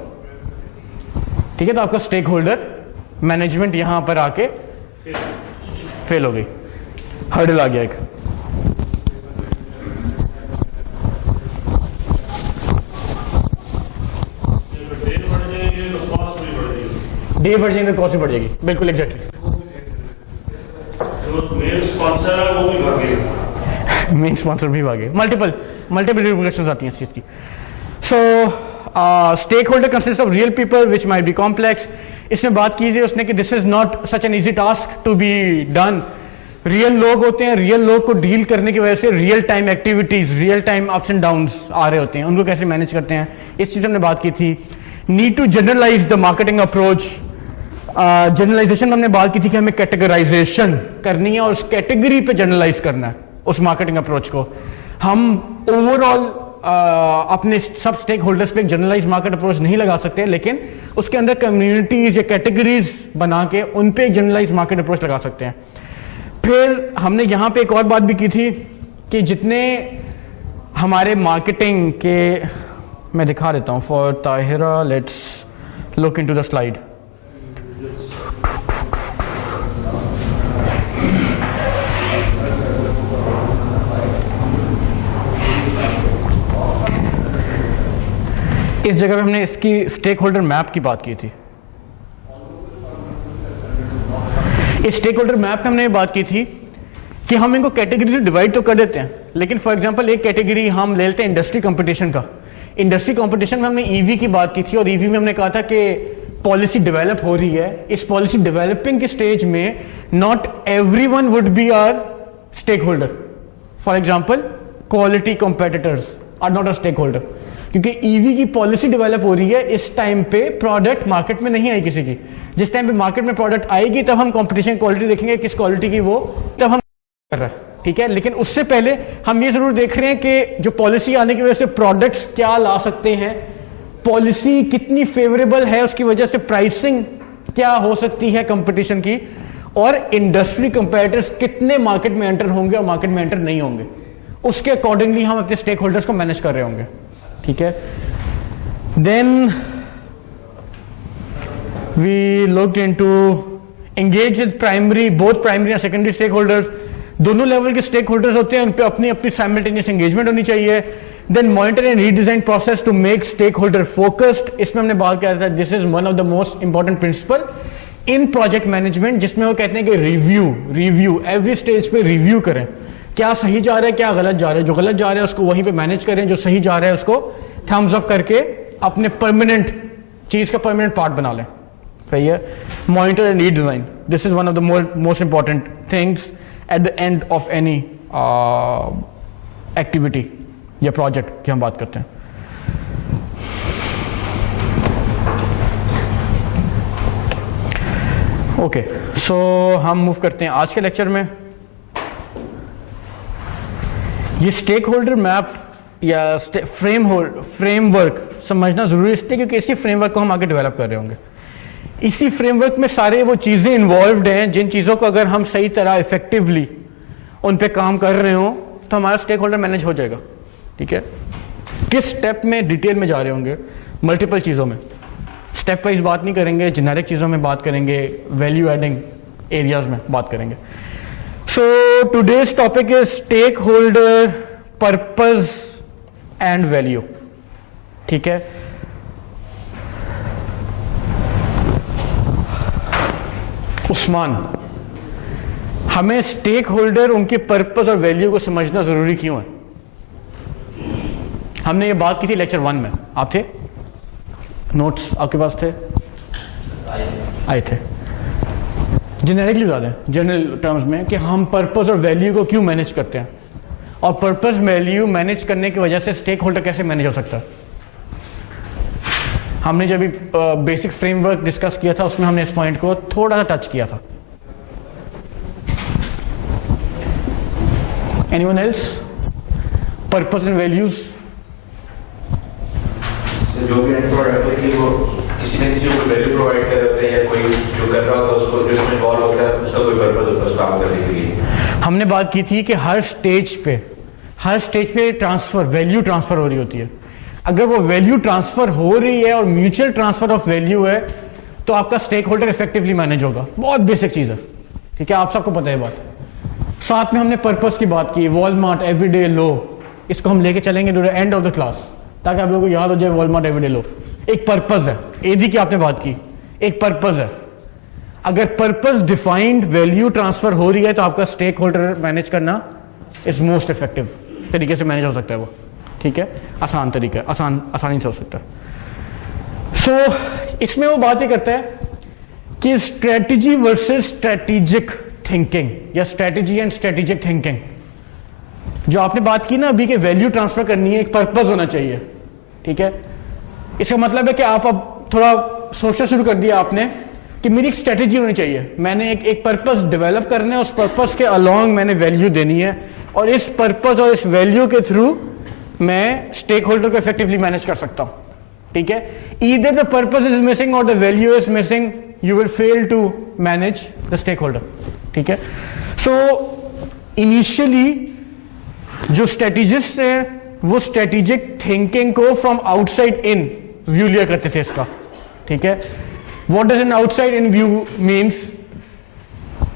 ठीक है, तो आपका स्टेक होल्डर मैनेजमेंट यहां पर आके फेल हो गई, हर्डल आ गया एक। डे बढ़ जाएंगे, कॉस्ट भी बढ़ जाएगी, बिल्कुल एग्जैक्टली। मेन स्पॉन्सर है वो भी भागे, मेन स्पॉन्सर भी भागे, मल्टीपल रिपरकशंस आती हैं इस चीज की। So stake holder consist of real people which might be complex. इसमें बात की थी उसने कि this is not such an easy task to be done. Real लोग होते हैं, रियल लोग को डील करने की वजह से real time activities, real time ups and downs आ रहे होते हैं, उनको कैसे मैनेज करते हैं, इस चीज हमने बात की थी। Need to generalise the marketing approach. Generalisation हमने बात की थी कि हमें कैटेगराइजेशन करनी है और उस कैटेगरी पे जनरलाइज करना है उस मार्केटिंग अप्रोच को। हम ओवरऑल अपने सब स्टेक होल्डर्स पे एक जनरलाइज मार्केट अप्रोच नहीं लगा सकते, लेकिन उसके अंदर कम्युनिटीज या कैटेगरीज बना के उन पे एक जनरलाइज मार्केट अप्रोच लगा सकते हैं। फिर हमने यहां पे एक और बात भी की थी कि जितने हमारे मार्केटिंग के, मैं दिखा देता हूं for Tahira, let's look into the slide. इस जगह पे हमने इसकी स्टेक होल्डर मैप की बात की थी। इस स्टेक होल्डर मैप में हमने बात की थी कि हम इनको कैटेगरी से डिवाइड तो कर देते हैं, लेकिन फॉर एग्जांपल एक कैटेगरी हम ले लेते हैं इंडस्ट्री कंपटीशन का। इंडस्ट्री कंपटीशन में हमने ईवी की बात की थी, और ईवी में हमने कहा था कि पॉलिसी डेवलप हो रही है। इस पॉलिसी डेवलपिंग के स्टेज में not everyone would be our stakeholder. For example quality competitors are not a stakeholder, क्योंकि ईवी की पॉलिसी डेवलप हो रही है। इस टाइम पे प्रोडक्ट मार्केट में नहीं आई किसी की। जिस टाइम पे मार्केट में प्रोडक्ट आएगी तब हम कंपटीशन क्वालिटी देखेंगे, किस क्वालिटी की वो, तब हम कर रहा है, ठीक है। लेकिन उससे पहले हम ये जरूर देख रहे हैं कि जो पॉलिसी आने की वजह से प्रोडक्ट्स क्या ला सकते हैं, पॉलिसी कितनी फेवरेबल है, उसकी वजह से प्राइसिंग क्या हो सकती है कंपटीशन की, और इंडस्ट्री कंपेरेटर्स कितने मार्केट में एंटर होंगे और मार्केट में एंटर नहीं होंगे, उसके अकॉर्डिंगली हम अपने स्टेक होल्डर्स को मैनेज कर रहे होंगे, ठीक है। Then we looked into engage with primary, both primary और सेकेंडरी स्टेक होल्डर्स, दोनों लेवल के स्टेक होल्डर्स होते हैं, उन पे अपनी अपनी साइमल्टेनियस एंगेजमेंट होनी चाहिए। Then monitor and redesign process to make stakeholder focused, इसमें हमने बात किया था, this is one of the most important principle in project management, जिसमें वो कहते हैं कि रिव्यू एवरी स्टेज पे रिव्यू करें, क्या सही जा रहा है क्या गलत जा रहा है, जो गलत जा रहा है उसको वहीं पे मैनेज करें, जो सही जा रहा है उसको थम्स अप करके अपने परमानेंट चीज का परमानेंट पार्ट बना लें, सही है। Monitor and redesign, this is one of the most important things at the end of any activity या प्रोजेक्ट की हम बात करते हैं। ओके, सो हम मूव करते हैं आज के लेक्चर में। ये स्टेक होल्डर मैप या फ्रेमवर्क समझना जरूरी इसलिए क्योंकि इसी फ्रेमवर्क को हम आगे डेवलप कर रहे होंगे। इसी फ्रेमवर्क में सारे वो चीजें इन्वॉल्व्ड हैं जिन चीजों को अगर हम सही तरह इफेक्टिवली उन पे काम कर रहे हो तो हमारा स्टेक होल्डर मैनेज हो जाएगा, ठीक है। किस स्टेप में डिटेल में जा रहे होंगे, मल्टीपल चीजों में, स्टेप वाइज बात नहीं करेंगे, जेनेरिक चीजों में बात करेंगे, वैल्यू एडिंग एरियाज में बात करेंगे। So today's topic is stakeholder purpose and value, ठीक है। उस्मान, हमें स्टेक होल्डर उनके पर्पस और वैल्यू को समझना जरूरी क्यों है? हमने ये बात की थी लेक्चर 1 में, आप थे? नोट्स आपके पास थे? आए थे। जेनेरिकली बता दें, जनरल टर्म्स में, कि हम पर्पस और वैल्यू को क्यों मैनेज करते हैं और पर्पस वैल्यू मैनेज करने की वजह से स्टेक होल्डर कैसे मैनेज हो सकता है। हमने जब बेसिक फ्रेमवर्क डिस्कस किया था उसमें हमने इस पॉइंट को थोड़ा सा टच किया था। Anyone else? Purpose and values, जो भी एंड प्रोडक्ट है कि वो किसी न किसी को वैल्यू प्रोवाइड कर रहे हैं या कोई जो कर रहा होता है उसको, जो इसमें इन्वॉल्व होता है उसका कोई पर्पस होता है उस काम करने के लिए। हमने बात की थी कि हर स्टेज पे ट्रांसफर, वैल्यू ट्रांसफर हो रही होती है। अगर वो वैल्यू ट्रांसफर हो रही है और म्यूचुअल ट्रांसफर ऑफ वैल्यू है तो आपका स्टेक होल्डर इफेक्टिवली मैनेज होगा। बहुत बेसिक चीज है, ठीक है, आप सबको पता है बात। साथ में हमने पर्पस की बात की, वॉलमार्ट एवरीडे लो, इसको हम लेके चलेंगे to the end of the class ताकि आप लोगों को याद हो जाए। वॉलमार्ट एवरीडे लो एक पर्पस है, एडी की आपने बात की, एक पर्पस है। अगर पर्पस डिफाइंड वैल्यू ट्रांसफर हो रही है तो आपका स्टेक होल्डर मैनेज करना इज मोस्ट इफेक्टिव तरीके से मैनेज हो सकता है वो, ठीक है, आसान तरीका, आसानी से हो सकता है। सो इसमें वो बात ही करता है कि स्ट्रेटजी वर्सेस स्ट्रेटेजिक थिंकिंग या स्ट्रेटजी एंड स्ट्रेटेजिक थिंकिंग, जो आपने बात की ना अभी कि वैल्यू ट्रांसफर करनी है, एक पर्पस होना चाहिए, ठीक है। इसका मतलब है कि आप अब थोड़ा सोचना शुरू कर दिया आपने कि मेरी एक स्ट्रेटेजी होनी चाहिए, मैंने एक पर्पस डेवलप करना है, उस पर्पस के अलोंग मैंने वैल्यू देनी है और इस पर्पस और इस वैल्यू के थ्रू मैं स्टेक होल्डर को इफेक्टिवली मैनेज कर सकता हूं, ठीक है। Either the purpose is missing और the value is missing, you will fail to manage the stake holder, ठीक है। सो इनिशियली जो स्ट्रेटेजिस्ट है वो स्ट्रेटेजिक थिंकिंग को फ्रॉम आउटसाइड इन व्यू लिया करते थे इसका, ठीक है। What does an outside in view means?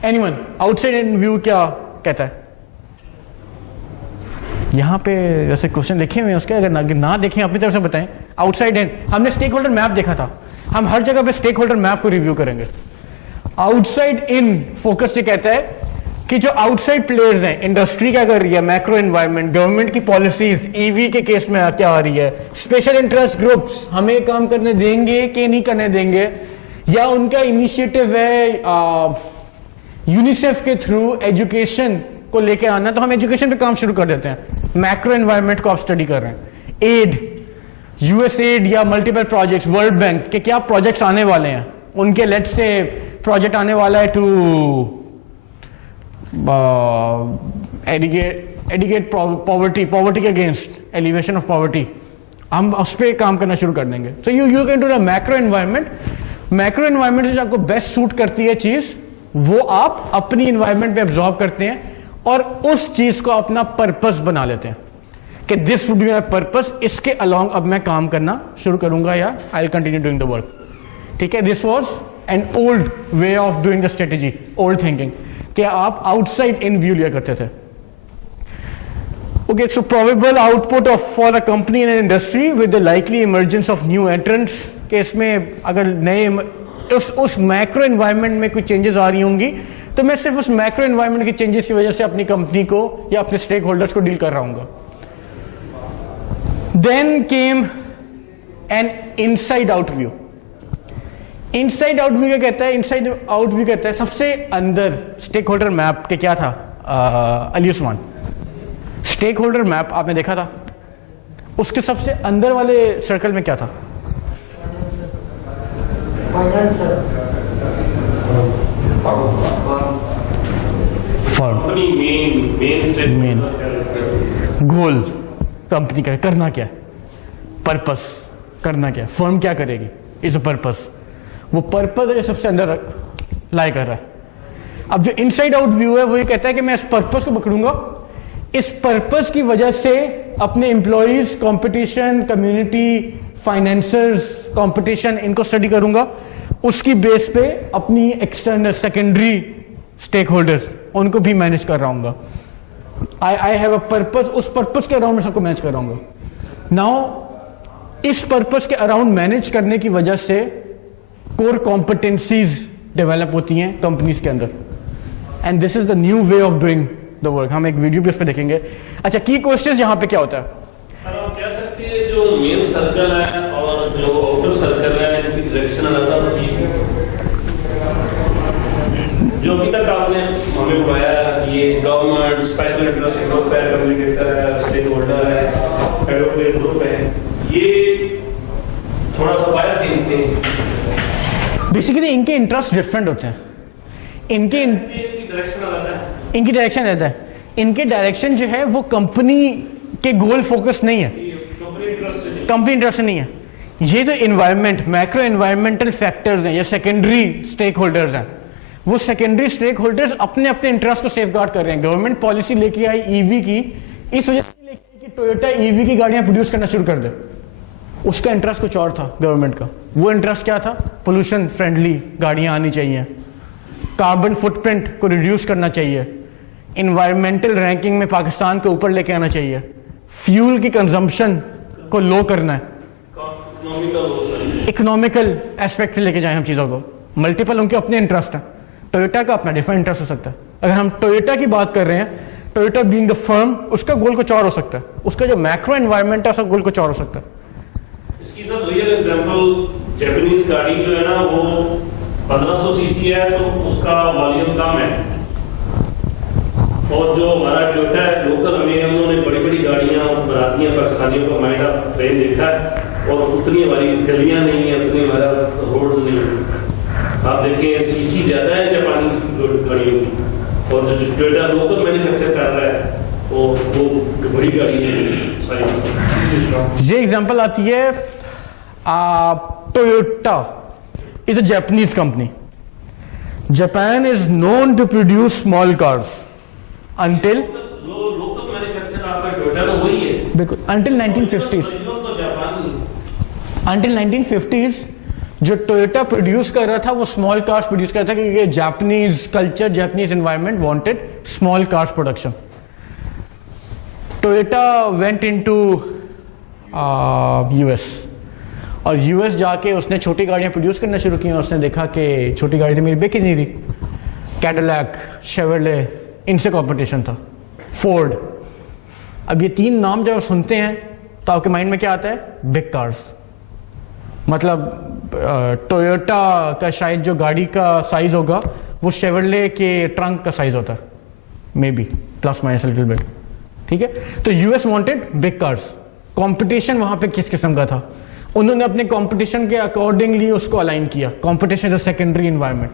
Anyone? Outside in view क्या कहता है? यहां पे जैसे क्वेश्चन लिखे हुए हैं उसके, अगर ना देखें अपनी तरफ से बताएं। आउटसाइड इन, हमने स्टेक होल्डर मैप देखा था, हम हर जगह पे स्टेक होल्डर मैप को रिव्यू करेंगे। आउटसाइड इन फोकस ये कहता है कि जो आउटसाइड प्लेयर्स हैं, इंडस्ट्री क्या कर रही है, मैक्रो एनवायरनमेंट, गवर्नमेंट की पॉलिसीज, ईवी के केस में क्या आ रही है, स्पेशल इंटरेस्ट ग्रुप्स हमें काम करने देंगे कि नहीं करने देंगे, या उनका इनिशिएटिव है यूनिसेफ के थ्रू एजुकेशन को लेके आना, तो हम एजुकेशन पे काम शुरू कर देते हैं। मैक्रो एनवायरनमेंट को आप स्टडी कर रहे हैं। एड, यूएसएड या मल्टीपल प्रोजेक्ट्स, वर्ल्ड बैंक के क्या प्रोजेक्ट्स आने वाले हैं, उनके लेट्स से प्रोजेक्ट आने वाला है टू एडिकेट पॉवर्टी के अगेंस्ट, एलिवेशन ऑफ पॉवर्टी, हम उस पर काम करना शुरू कर देंगे। So you can do the macro environment. Macro environment से आपको बेस्ट सूट करती है चीज वो आप अपनी इन्वायरमेंट में एब्जॉर्ब करते हैं और उस चीज को अपना पर्पस बना लेते हैं कि this would be my purpose, इसके अलोंग अब मैं काम करना शुरू करूंगा या I will continue doing the work. ठीक है, this was an old way of doing the strategy, old thinking, कि आप आउटसाइड इन व्यू लिया करते थे। Okay, so probable output of for a company in an industry with the likely emergence of new entrants, के इसमें अगर नए उस मैक्रो एनवायरनमेंट में कुछ चेंजेस आ रही होंगी तो मैं सिर्फ उस मैक्रो एनवायरनमेंट के चेंजेस की वजह से अपनी कंपनी को या अपने स्टेक होल्डर्स को डील कर रहा हूंगा। Then came an inside out view. Inside out view क्या कहता है? इनसाइड आउट व्यू कहता है सबसे अंदर स्टेक होल्डर मैप के क्या था Ali Usman, stakeholder map आपने देखा था, उसके सबसे अंदर वाले सर्कल में क्या था? कंपनी मेन गोल कंपनी का करना क्या है, पर्पस करना क्या है, फर्म क्या करेगी, इज अ पर्पस। वो पर्पस है जो सबसे अंदर लाई कर रहा है। अब जो इनसाइड आउट व्यू है वो ये कहता है कि मैं इस पर्पस को पकड़ूंगा, इस पर्पस की वजह से अपने employees, competition, community, financiers, competition, इनको स्टडी करूंगा, उसकी बेस पे अपनी एक्सटर्नल सेकेंडरी स्टेक होल्डर्स उनको भी मैनेज कर रहा हूंगा। आई हैव अ पर्पस, उस पर्पस के अराउंड मैं सबको मैनेज कर रहा हूंगा। नाउ इस पर्पस के अराउंड मैनेज करने की वजह से कोर कॉम्पिटेंसीज डेवलप होती हैं कंपनीज के अंदर, and this is the new way of doing the work. हम एक वीडियो भी उस पर देखेंगे। अच्छा, की क्वेश्चन यहां पे क्या होता है? आप कह सकते हैं जो मेन सर्कल है और जो आउटर सर्कल है इनकी डायरेक्शन अलग होती है। जो अभी तक आपने हमें बताया ये गवर्नमेंट, स्पेशल इंटरेस्ट ग्रुप है, कम्युनिकेटर है, स्टेक होल्डर है, एडवोकेट ग्रुप है, ये थोड़ा सा बाहर खींचते हैं। बेसिकली इनके इंटरेस्ट डिफरेंट होते हैं, इनकी डायरेक्शन अलग है, इनकी डायरेक्शन रहता है। इनके डायरेक्शन जो है वो कंपनी के गोल फोकस नहीं है, कंपनी इंटरेस्ट नहीं है। ये जो इन्वायरमेंट, मैक्रो एनवायरमेंटल फैक्टर्स हैं या सेकेंडरी स्टेक होल्डर्स हैं, वो सेकेंडरी स्टेक होल्डर्स अपने अपने इंटरेस्ट को सेफगार्ड कर रहे हैं। गवर्नमेंट पॉलिसी लेके आई ईवी की, इस वजह से लेके आई कि टोयोटा ईवी की गाड़ियां प्रोड्यूस करना शुरू कर दे। उसका इंटरेस्ट कुछ और था गवर्नमेंट का। वो इंटरेस्ट क्या था? पोल्यूशन फ्रेंडली गाड़ियां आनी चाहिए, कार्बन फुटप्रिंट को रिड्यूस करना चाहिए, इन्वायरमेंटल रैंकिंग में पाकिस्तान को ऊपर लेके आना चाहिए, फ्यूल की कंजम्पशन को लो करना है, इकोनॉमिकल एस्पेक्ट पे लेके जाए हम चीजों को। मल्टीपल उनके अपने इंटरेस्ट हैं, टोयोटा का अपना डिफरेंट इंटरेस्ट हो सकता है। अगर हम टोयोटा की बात कर रहे हैं, टोयोटा बीइंग द फर्म, उसका गोल कुछ और हो सकता है, उसका जो मैक्रो एनवायरमेंट है उसका गोल कुछ और हो सकता है। इसकी सर रियल एग्जांपल जापानीज गाड़ी जो है ना वो 1500 सीसी है तो उसका वॉल्यूम कम है, और जो हमारा टोयोटा है लोकल में उन्होंने बड़ी बड़ी गाड़ियां बनाती हैं, पाकिस्तानियों को माइंड ऑफ फ्रेम देखा है, और उतनी हमारी गलियां नहीं है, उतनी हमारा रोड नहीं है। आप देखें सीसी ज्यादा है जापानी गाड़ियों की, और जो टोयोटा लोकल मैन्युफैक्चर कर रहा है वो बड़ी गाड़ी है। ये एग्जांपल आती है, Toyota is a Japanese company. Japan is known to produce small cars until local manufacture आपका टोयोटा तो वही है, बिल्कुल until 1950s। तो जापानी until 1950s जो टोयोटा प्रोड्यूस कर रहा था वो स्मॉल कार्स प्रोड्यूस कर रहा था, क्योंकि Japanese culture, Japanese environment wanted small cars production. Toyota went into US, और यूएस जाके उसने छोटी गाड़ियां प्रोड्यूस करना शुरू की। उसने देखा कि छोटी गाड़ी तो मेरी बिक ही नहीं रही। कैडिलैक, शेवरले, इनसे कंपटीशन था, फोर्ड। अब ये तीन नाम जब सुनते हैं तो आपके माइंड में क्या आता है? Big cars. मतलब टोयोटा का शायद जो गाड़ी का साइज होगा वो शेवरले के ट्रंक का साइज होता है, may be plus minus little bit. ठीक है, तो US wanted big cars. Competition वहां पे किस किस्म का था? उन्होंने अपने कंपटीशन के अकॉर्डिंगली उसको अलाइन किया। Competition is a secondary environment,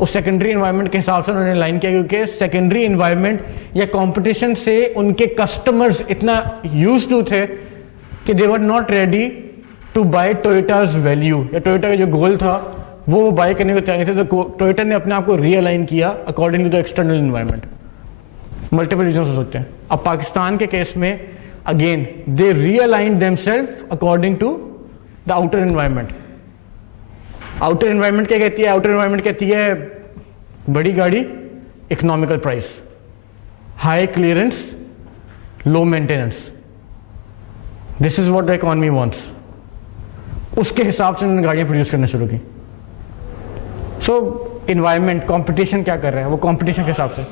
उस सेकेंडरी एनवायरनमेंट के हिसाब से उन्होंने लाइन किया, क्योंकि सेकेंडरी एनवायरनमेंट या कंपटीशन से उनके कस्टमर्स इतना यूज्ड टू थे कि they were not ready to buy Toyota's value, या टोयोटा का जो गोल था वो बाय करने को तैयार थे, तो टोयोटा ने अपने आप को रीअलाइन किया according to the external environment. Multiple reason हो सकते हैं। अब पाकिस्तान के केस में again they realign themselves according to the outer environment. Outer environment क्या कहती है? आउटर एनवायरनमेंट कहती है बड़ी गाड़ी, economical price, high clearance, low maintenance. This is what the economy wants. उसके हिसाब से उन्होंने गाड़ियां प्रोड्यूस करना शुरू की। सो एनवायरनमेंट, कंपटीशन क्या कर रहा है? वो कंपटीशन के हिसाब से आज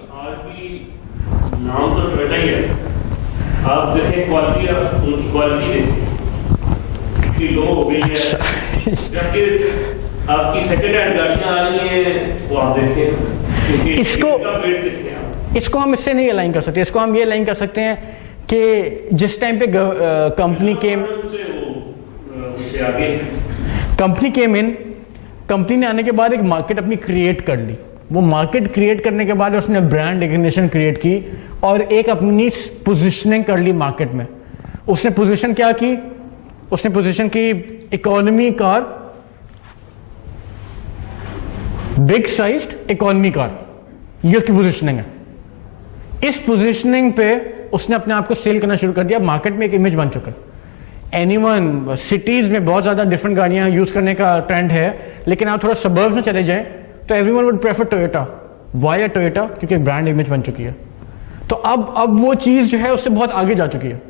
भी नाम तो टोयोटा ही है, आप देखें क्वालिटी, आप उनकी क्वालिटी देखें कि लो हो गई है, जबकि आपकी सेकेंड हैंड गाड़ियां आ रही हैं वो आप देखें, इसको हम इससे नहीं अलाइन कर सकते। इसको हम ये अलाइन कर सकते हैं कि जिस टाइम पे कंपनी केम इन, कंपनी ने आने के बाद एक मार्केट अपनी क्रिएट कर ली। वो मार्केट क्रिएट करने के बाद उसने ब्रांड रिकग्निशन क्रिएट की और एक अपनी पोजीशनिंग कर ली मार्केट में। उसने पोजीशन क्या की? उसने पोजीशन की economy car, big sized economy car, ये उसकी पोजीशनिंग है। इस पोजीशनिंग पे उसने अपने आप को सेल करना शुरू कर दिया। मार्केट में एक इमेज बन चुका है। एनीवन सिटीज में बहुत ज्यादा डिफरेंट गाड़ियां यूज करने का ट्रेंड है, लेकिन आप थोड़ा सबर्ब्स में चले जाएं तो everyone would prefer Toyota. Why है टोयोटा? क्योंकि ब्रांड इमेज बन चुकी है। तो अब वो चीज जो है उससे बहुत आगे जा चुकी है।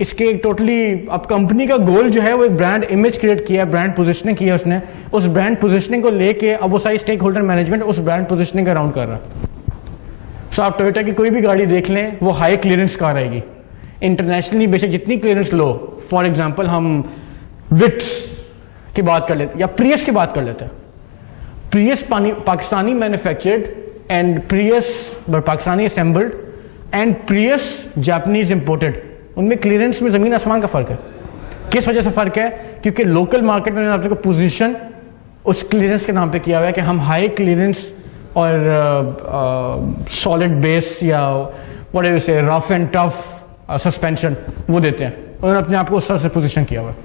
इसके टोटली अब कंपनी का गोल जो है वो एक ब्रांड इमेज क्रिएट किया, ब्रांड पोजिशनिंग किया उसने। उस ब्रांड पोजिशनिंग को लेके अब वो सारी स्टेक होल्डर मैनेजमेंट उस ब्रांड पोजिशनिंग का राउंड कर रहा है। सो आप टोयोटा की कोई भी गाड़ी देख लें, वो हाई क्लियरेंस कार आएगी। इंटरनेशनली बेशक जितनी क्लियरेंस लो, फॉर एग्जाम्पल हम विट्स की बात कर लेते या प्रियस की बात कर लेते हैं। Prius Pakistani manufactured and Prius Pakistani assembled and Prius Japanese imported. उनमें क्लियरेंस में जमीन आसमान का फर्क है। किस वजह से फर्क है? क्योंकि लोकल मार्केट में आपको पोजीशन उस क्लियरेंस के नाम पे किया हुआ है कि हम हाई क्लियरेंस और सॉलिड बेस या व्हाट डू यू से रफ एंड टफ सस्पेंशन वो देते हैं। उन्होंने अपने आप को उस तरह से पोजीशन किया हुआ है।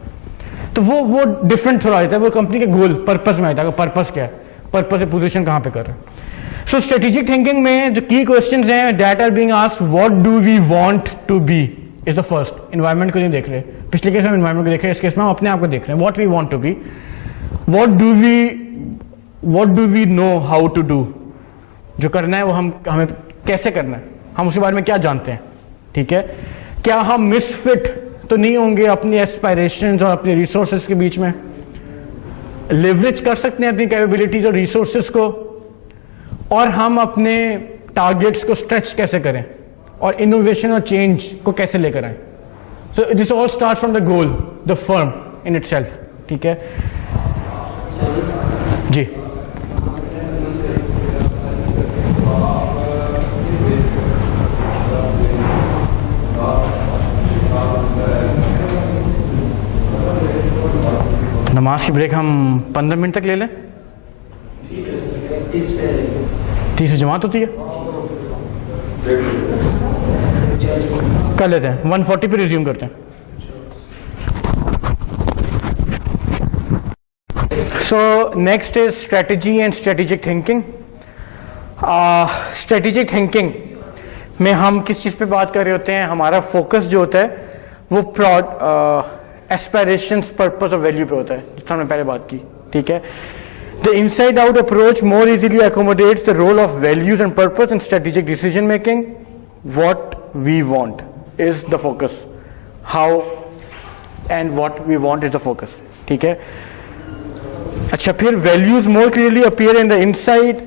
तो वो डिफरेंट थोड़ा रहता है। वो कंपनी के गोल पर्पस में आता है। पर्पस क्या है? पर्पस है पोजीशन कहां पे कर रहे हैं। सो स्ट्रेटेजिक थिंकिंग में जो की क्वेश्चंस हैं that are being asked, what do we want to be is the first. Environment को नहीं देख रहे, पिछले केस में एनवायरनमेंट को देख रहे हैं, इस केस में हम अपने आप को देख रहे हैं। What we want to be, what do we know how to do. जो करना है वो हमें कैसे करना है, हम उसके बारे में क्या जानते हैं। ठीक है, क्या हम मिसफिट तो नहीं होंगे अपनी एस्पायरेशंस और अपने रिसोर्सेज के बीच में? लेवरेज कर सकते हैं अपनी कैपेबिलिटीज और रिसोर्सेज को, और हम अपने टारगेट्स को स्ट्रेच कैसे करें और इनोवेशन और चेंज को कैसे लेकर आए। So this all start from the goal, the firm in itself. ठीक है जी। नमाज की ब्रेक हम 15 मिनट तक ले लें। 30 जमात होती है, कर लेते हैं। 140 पे रिज्यूम करते हैं। So next is strategy and strategic thinking. Strategic thinking में हम किस चीज़ पे बात कर रहे होते हैं? हमारा फोकस जो होता है वो एस्पायरेशंस, पर्पस और वैल्यू पे होता है, जिससे हमने पहले बात की। ठीक है, the inside out approach more easily accommodates the role of values and purpose in strategic decision making. What we want is the focus, how and what we want is the focus. ठीक है, अच्छा, फिर values more clearly appear in the inside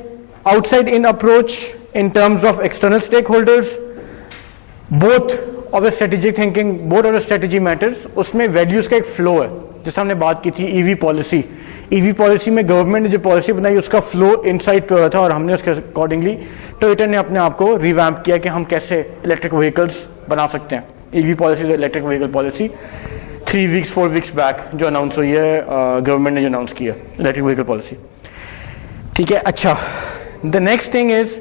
outside in approach in terms of external stake holders. Both of the strategic thinking, both of the strategy matters. उसमें वैल्यूज का एक फ्लो है, जिससे हमने बात की थी ईवी पॉलिसी। ईवी पॉलिसी में गवर्नमेंट ने जो पॉलिसी बनाई उसका फ्लो इनसाइड पे हो रहा था, और हमने उसके अकॉर्डिंगली टोयोटा ने अपने आप को रिवैम्प किया कि हम कैसे इलेक्ट्रिक व्हीकल्स बना सकते हैं। EV policy, electric vehicle policy 3 weeks 4 weeks back जो अनाउंस हुई है, गवर्नमेंट ने जो अनाउंस किया इलेक्ट्रिक व्हीकल पॉलिसी। ठीक है, अच्छा, the next thing is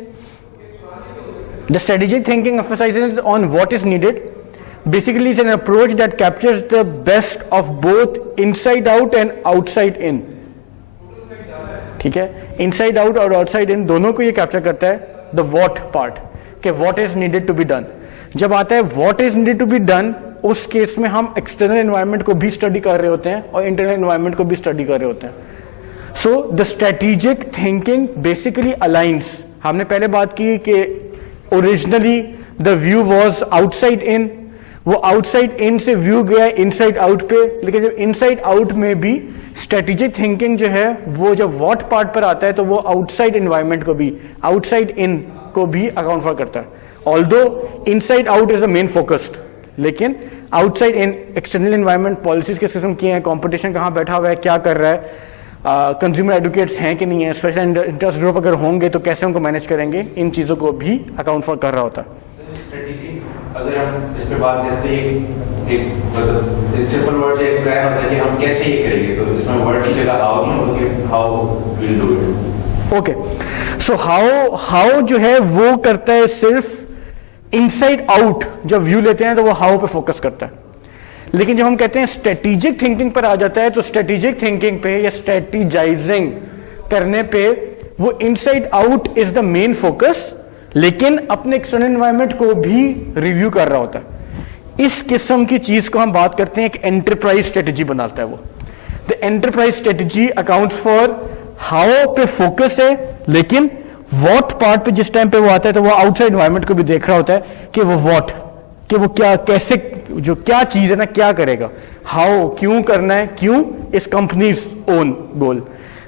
the strategic thinking emphasizes on what is needed. Basically, it's an approach that captures the best of both inside out and outside in. ठीक है, इनसाइड आउट और आउटसाइड इन दोनों को ये कैप्चर करता है द वॉट पार्ट, कि what is needed to be done. जब आता है what is needed to be done, उस केस में हम एक्सटर्नल एनवायरनमेंट को भी स्टडी कर रहे होते हैं और इंटरनल एनवायरनमेंट को भी स्टडी कर रहे होते हैं। So the strategic thinking basically aligns. हमने पहले बात की कि originally the view was outside in, वो आउटसाइड इन से व्यू गया इनसाइड आउट पे, लेकिन जब इनसाइड आउट में भी स्ट्रेटेजिक थिंकिंग जो है वो जब व्हाट पार्ट पर आता है तो वो आउटसाइड एनवायरनमेंट को भी, आउटसाइड इन को भी अकाउंट फॉर करता है। Although inside out is the main focused, लेकिन outside in external environment, policies किस किस्म की हैं, कंपटीशन कहाँ बैठा हुआ है, क्या कर रहा है, कंज्यूमर एडवोकेट्स हैं कि नहीं है, स्पेशल इंटरेस्ट ग्रुप अगर होंगे तो कैसे उनको मैनेज करेंगे, इन चीज़ों को भी अकाउंट फॉर कर रहा होता है। स्ट्रेटेजी अगर हम इस पे बात करते हैं, एक मतलब सिंपल वर्ड से एक प्लान होता है कि हम कैसे ये करेंगे, तो इसमें वर्ड की जगह हाउ नहीं होगी, how will do it. Okay, so how जो है वो करता है सिर्फ इनसाइड आउट, जब व्यू लेते हैं तो वो हाउ पे फोकस करता है। लेकिन जब हम कहते हैं स्ट्रेटेजिक थिंकिंग पर आ जाता है तो स्ट्रेटेजिक थिंकिंग पे या स्ट्रेटेजाइजिंग करने पे वो inside out is the main focus, लेकिन अपने एक्सटर्नल एनवायरनमेंट को भी रिव्यू कर रहा होता है। इस किस्म की चीज को हम बात करते हैं एक एंटरप्राइज स्ट्रेटेजी बनाता है वो। The enterprise strategy accounts for how पे फोकस है, लेकिन व्हाट पार्ट पे जिस टाइम पे वो आता है तो वो आउटसाइड एनवायरनमेंट को भी देख रहा होता है कि वो व्हाट, कि वो क्या, कैसे, जो क्या चीज है ना क्या करेगा, हाउ क्यों करना है, क्यों इस कंपनीज ओन गोल।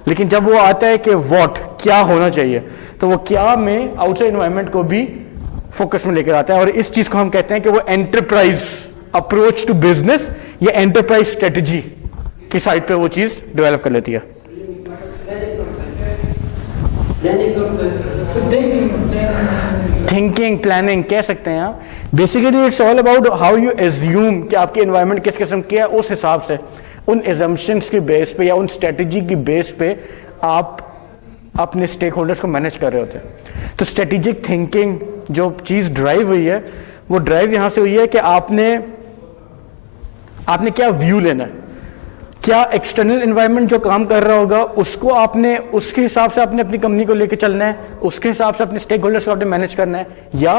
लेकिन जब वो आता है कि व्हाट क्या होना चाहिए तो वो क्या में आउटसाइड एनवायरनमेंट को भी फोकस में लेकर आता है, और इस चीज को हम कहते हैं कि वो एंटरप्राइज अप्रोच टू बिजनेस या एंटरप्राइज स्ट्रेटेजी की साइड पे वो चीज डेवलप कर लेती है। थिंकिंग, प्लानिंग कह सकते हैं आप। Basically it's all about how you assume कि आपकी एनवायरनमेंट किस किस्म की है, उस हिसाब से उन एजम्पशंस की बेस पे या उन स्ट्रेटेजी की बेस पे आप अपने स्टेक होल्डर्स को मैनेज कर रहे होते हैं। तो स्ट्रेटेजिक थिंकिंग जो चीज ड्राइव हुई है वो ड्राइव यहां से हुई है कि आपने क्या व्यू लेना है, क्या एक्सटर्नल एनवायरनमेंट जो काम कर रहा होगा उसको आपने उसके हिसाब से आपने अपनी कंपनी को लेकर चलना है, उसके हिसाब से अपने स्टेक होल्डर्स को आपने मैनेज करना है, या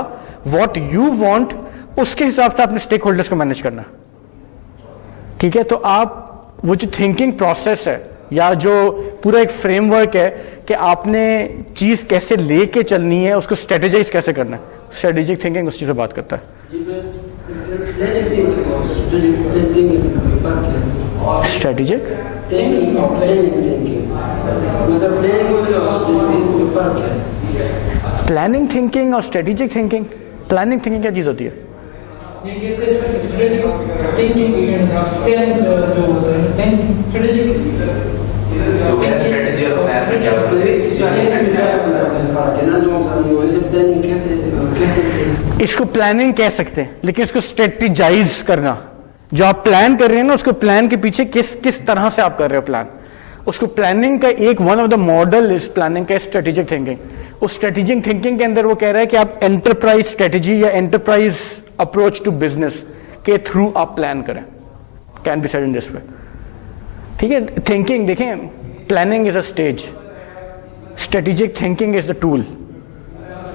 व्हाट यू वांट उसके हिसाब से अपने स्टेक होल्डर्स को मैनेज करना है। ठीक है, तो आप वो जो थिंकिंग प्रोसेस है या जो पूरा एक फ्रेमवर्क है कि आपने चीज कैसे लेके चलनी है, उसको स्ट्रेटेजाइज कैसे करना है, स्ट्रेटेजिक थिंकिंग उस चीज पे बात करता है। स्ट्रेटेजिक प्लानिंग थिंकिंग और स्ट्रेटेजिक थिंकिंग, प्लानिंग थिंकिंग क्या चीज होती है? ये कहते हैं सर स्ट्रेटेजिक थिंकिंग प्लानिंग जो होता है स्ट्रेटेजिक तो क्या स्ट्रेटजी और प्लान में क्या इसको प्लानिंग कह सकते हैं, लेकिन इसको स्ट्रेटेजाइज करना, जो आप प्लान कर रहे हैं ना उसको प्लान के पीछे किस तरह से आप कर रहे हो प्लान, उसको प्लानिंग का एक वन ऑफ द मॉडल इस प्लानिंग का स्ट्रेटेजिक थिंकिंग। उस स्ट्रेटेजिक थिंकिंग के अंदर वो कह रहा है कि आप एंटरप्राइज स्ट्रेटेजी या एंटरप्राइज अप्रोच टू बिजनेस के थ्रू आप प्लान करें, can be said in this way. ठीक है, थिंकिंग देखें, planning is a stage, strategic thinking is the tool.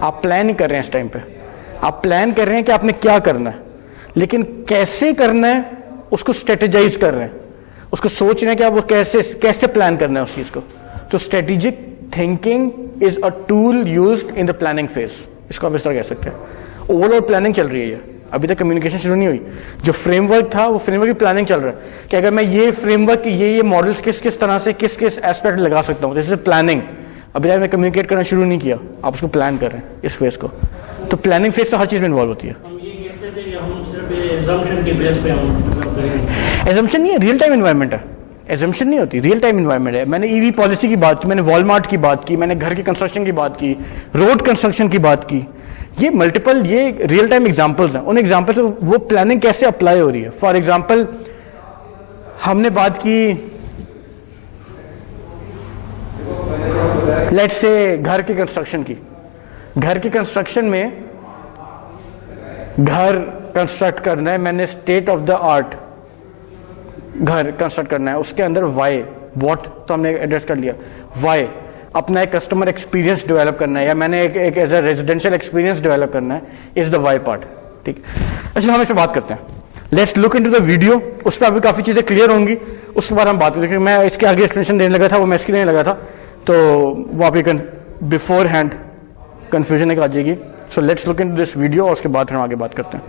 आप प्लान ही कर रहे हैं इस टाइम पे, आप प्लान कर रहे हैं कि आपने क्या करना है, लेकिन कैसे करना है उसको स्ट्रेटेजाइज कर रहे हैं, उसको सोच रहे हैं कि आप वो कैसे प्लान करना है उस चीज को। तो strategic thinking is a tool used in the planning phase, इसको आप इस तरह कह सकते हैं। ओवरऑल प्लानिंग चल रही है ये, अभी तक कम्युनिकेशन शुरू नहीं हुई। जो फ्रेमवर्क था वो फ्रेमवर्क की प्लानिंग चल रहा है कि अगर मैं ये फ्रेमवर्क ये मॉडल्स किस तरह से किस एस्पेक्ट लगा सकता हूँ, दिस इज प्लानिंग। अभी तक मैं कम्युनिकेट करना शुरू नहीं किया, आप उसको प्लान कर रहे हैं इस फेज को। तो प्लानिंग फेज तो हर चीज में इन्वॉल्व होती है। हम ये कहते थे कि हम सिर्फ assumption के बेस पे हम करेंगे। एजम्पशन नहीं है, रियल टाइम एनवायरनमेंट है। एजम्पशन नहीं होती, रियल टाइम एनवायरनमेंट है। मैंने ईवी पॉलिसी की बात की, मैंने वॉलमार्ट की बात की, मैंने घर के कंस्ट्रक्शन की बात की, रोड कंस्ट्रक्शन की बात की। ये मल्टीपल ये रियल टाइम एग्जांपल्स हैं। उन एग्जांपल से वो प्लानिंग कैसे अप्लाई हो रही है। फॉर एग्जांपल हमने बात की लेट्स से घर के कंस्ट्रक्शन की। घर के कंस्ट्रक्शन में घर कंस्ट्रक्ट करना है, मैंने स्टेट ऑफ द आर्ट घर कंस्ट्रक्ट करना है, उसके अंदर वाई वॉट तो हमने एड्रेस कर लिया। वाई अपना एक कस्टमर एक्सपीरियंस डेवलप करना है, या मैंने एक as a residential experience develop करना है, इज द वाई पार्ट। ठीक, अच्छा हम इस पर बात करते हैं। Let's look into the video, उस पर अभी काफ़ी चीज़ें क्लियर होंगी, उसके बाद हम बात करेंगे। क्योंकि मैं इसके आगे एक्सप्लेनेशन देने लगा था, वो मैं इसके लिए लगा था, तो वो आप बिफोर हैंड कन्फ्यूजन एक आ जाएगी। So let's look into this video और उसके बाद हम आगे बात करते हैं।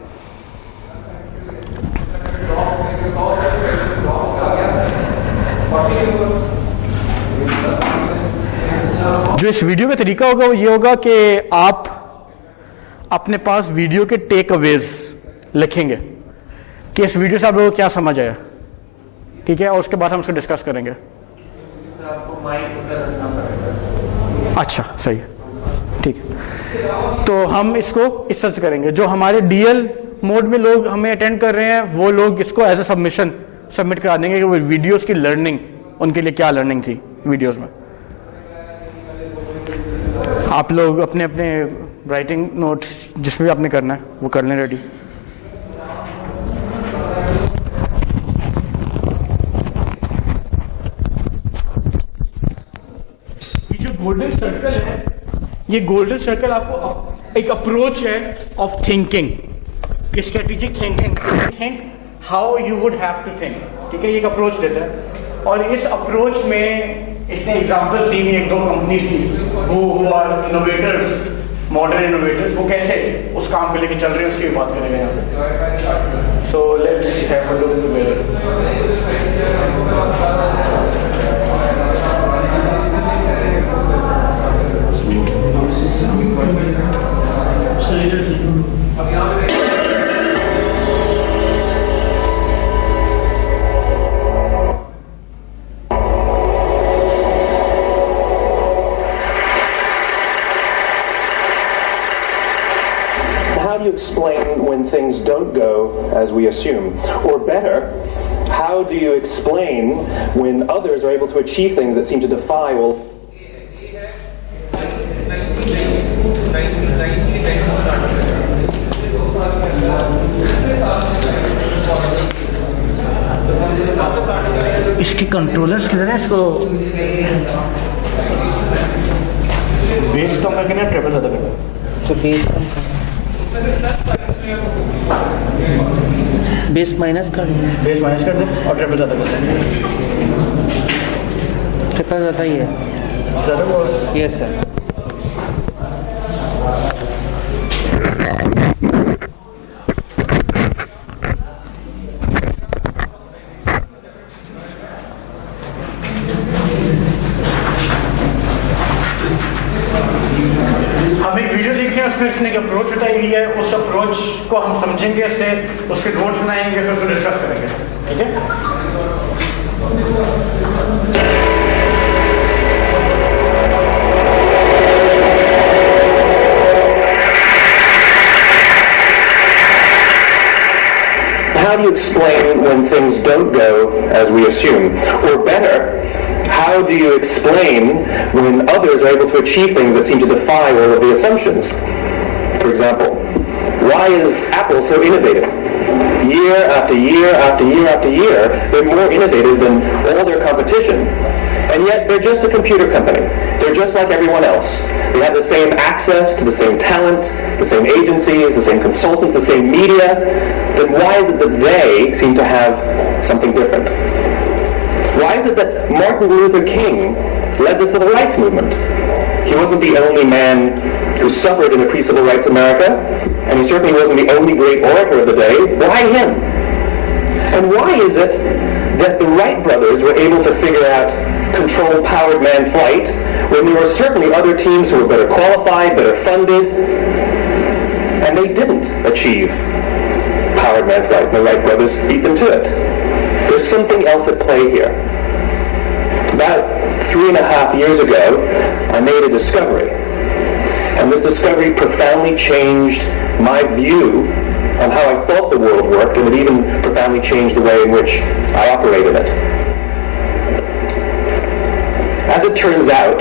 जो इस वीडियो का तरीका होगा वो ये होगा कि आप अपने पास वीडियो के टेक अवेज लिखेंगे कि इस वीडियो से आप लोगों को क्या समझ आया, ठीक है, और उसके बाद हम उसको डिस्कस करेंगे। अच्छा सही है, ठीक है। तो हम इसको इस तरह से करेंगे, जो हमारे डीएल मोड में लोग हमें अटेंड कर रहे हैं वो लोग इसको एज ए सबमिशन सबमिट करा देंगे कि वो वीडियोस की लर्निंग, उनके लिए क्या लर्निंग थी वीडियोस में। आप लोग अपने अपने राइटिंग नोट्स जिसमें भी आपने करना है वो कर लें रेडी। ये जो गोल्डन सर्कल है, ये गोल्डन सर्कल आपको एक अप्रोच है ऑफ थिंकिंग, कि strategic thinking, think how you would have to think, ठीक है, ये एक अप्रोच देता है। और इस अप्रोच में इसने एग्जांपल्स दी एक दो कंपनीज की, वो आर इनोवेटर्स, मॉडर्न इनोवेटर्स, वो कैसे उस काम को लेके चल रहे हैं उसकी भी बात करेंगे यहाँ पे। So let's have a look together. How do you explain when things don't go as we assume? Or better, how do you explain when others are able to achieve things that seem to defy all? इसकी कंट्रोलर्स किधर है? इसको बेस कम करके ना ट्रिपल ज़्यादा करना, तो बेस कम कर, बेस माइनस कर, बेस माइनस कर दे और ट्रिपल ज़्यादा कर दे। ट्रिपल ज़्यादा ही है, ज़्यादा वो यस सर। हम एक वीडियो देख रहे हैं, उसमें इसने एक अप्रोच बताई हुई है, उस अप्रोच को हम समझेंगे, इससे उसके नोट्स बनाएंगे, फिर उसको डिस्कस करेंगे, ठीक है। How do you explain when things don't go as we assume? Or better, how do you explain when others are able to achieve things that seem to defy all of the assumptions? For example, why is Apple so innovative? Year after year after year after year, they're more innovative than all their competition. And yet they're just a computer company. They're just like everyone else. They have the same access to the same talent, the same agencies, the same consultants, the same media. Then why is it that they seem to have something different? Why is it that Martin Luther King led the civil rights movement? He wasn't the only man who suffered in a pre-civil rights America, and he certainly wasn't the only great orator of the day. Why him? And why is it that the Wright brothers were able to figure out controlled powered manned flight when there were certainly other teams who were better qualified, better funded, and they didn't achieve powered manned flight, and the Wright brothers beat them to it? There's something else at play here. About 3.5 years ago, I made a discovery. And this discovery profoundly changed my view on how I thought the world worked, and it even profoundly changed the way in which I operated it. As it turns out,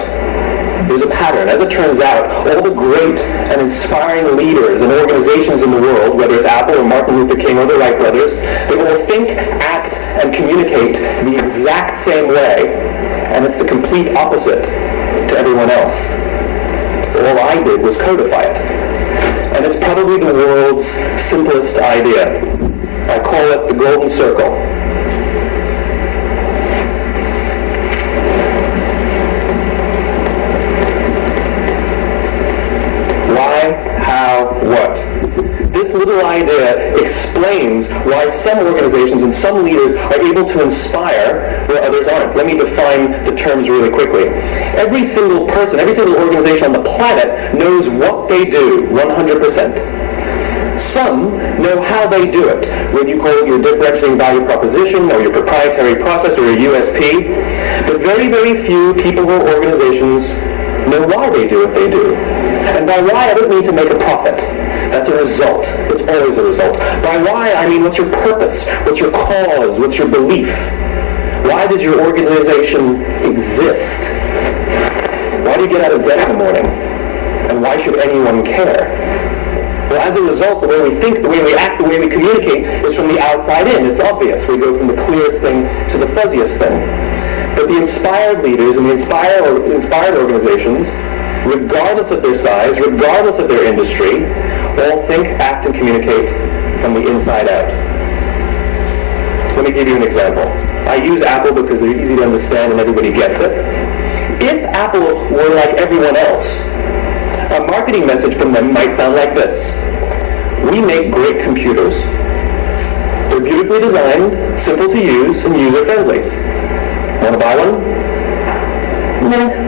there's a pattern. As it turns out, all the great and inspiring leaders and organizations in the world, whether it's Apple or Martin Luther King or the Wright brothers, they all think, act, and communicate the exact same way, and it's the complete opposite to everyone else. All I did was codify it. And it's probably the world's simplest idea. I call it the golden circle. Why, how, what? This little idea explains why some organizations and some leaders are able to inspire where others aren't. Let me define the terms really quickly. Every single person, every single organization on the planet knows what they do 100%. Some know how they do it, whether you call it your differentiating value proposition or your proprietary process or your USP. But very, very few people or organizations know why they do what they do. And by why, I don't mean to make a profit. That's a result. It's always a result. By why, I mean what's your purpose? What's your cause? What's your belief? Why does your organization exist? Why do you get out of bed in the morning? And why should anyone care? Well, as a result, the way we think, the way we act, the way we communicate is from the outside in. It's obvious. We go from the clearest thing to the fuzziest thing. But the inspired leaders and the inspired organizations, regardless of their size, regardless of their industry, all think, act, and communicate from the inside out. Let me give you an example. I use Apple because they're easy to understand and everybody gets it. If Apple were like everyone else, a marketing message from them might sound like this. We make great computers. They're beautifully designed, simple to use, and user-friendly. Want to buy one? Nah.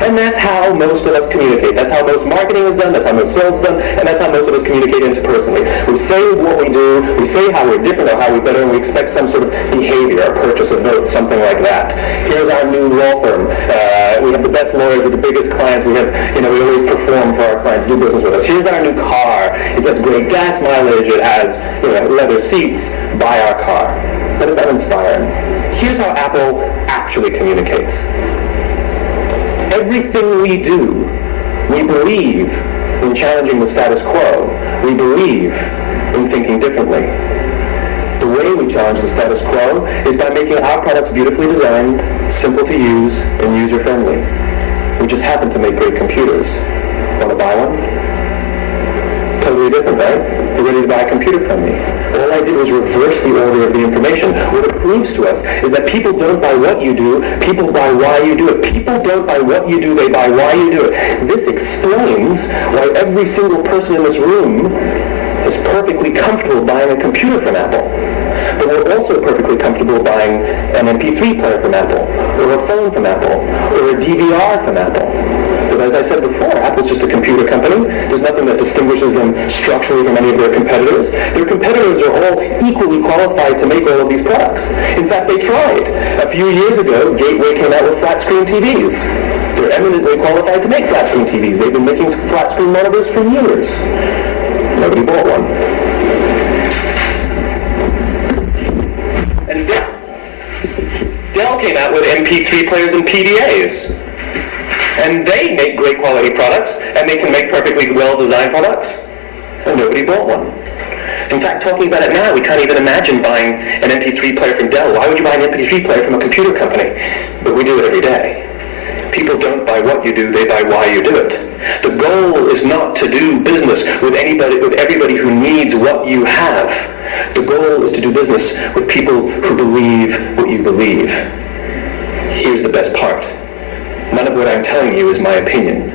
And that's how most of us communicate. That's how most marketing is done, that's how most sales is done, and that's how most of us communicate interpersonally. We say what we do, we say how we're different or how we're better, and we expect some sort of behavior, a purchase, a vote, something like that. Here's our new law firm. We have the best lawyers with the biggest clients. We have, we always perform for our clients, do business with us. Here's our new car. It gets great gas mileage. It has, leather seats. Buy our car. But it's uninspiring. Here's how Apple actually communicates. Everything we do, we believe in challenging the status quo. We believe in thinking differently. The way we challenge the status quo is by making our products beautifully designed, simple to use, and user-friendly. We just happen to make great computers. Want to buy one? Totally different, right? You're ready to buy a computer from me. All I did was reverse the order of the information. What it proves to us is that people don't buy what you do, people buy why you do it. People don't buy what you do, they buy why you do it. This explains why every single person in this room is perfectly comfortable buying a computer from Apple. But we're also perfectly comfortable buying an MP3 player from Apple, or a phone from Apple, or a DVR from Apple. But as I said before, Apple's just a computer company. There's nothing that distinguishes them structurally from any of their competitors. Their competitors are all equally qualified to make all of these products. In fact, they tried. A few years ago, Gateway came out with flat-screen TVs. They're eminently qualified to make flat-screen TVs. They've been making flat-screen monitors for years. Nobody bought one. And Dell came out with MP3 players and PDAs. And they make great quality products, and they can make perfectly well-designed products. And nobody bought one. In fact, talking about it now, we can't even imagine buying an MP3 player from Dell. Why would you buy an MP3 player from a computer company? But we do it every day. People don't buy what you do, they buy why you do it. The goal is not to do business with everybody who needs what you have. The goal is to do business with people who believe what you believe. Here's the best part. None of what I'm telling you is my opinion.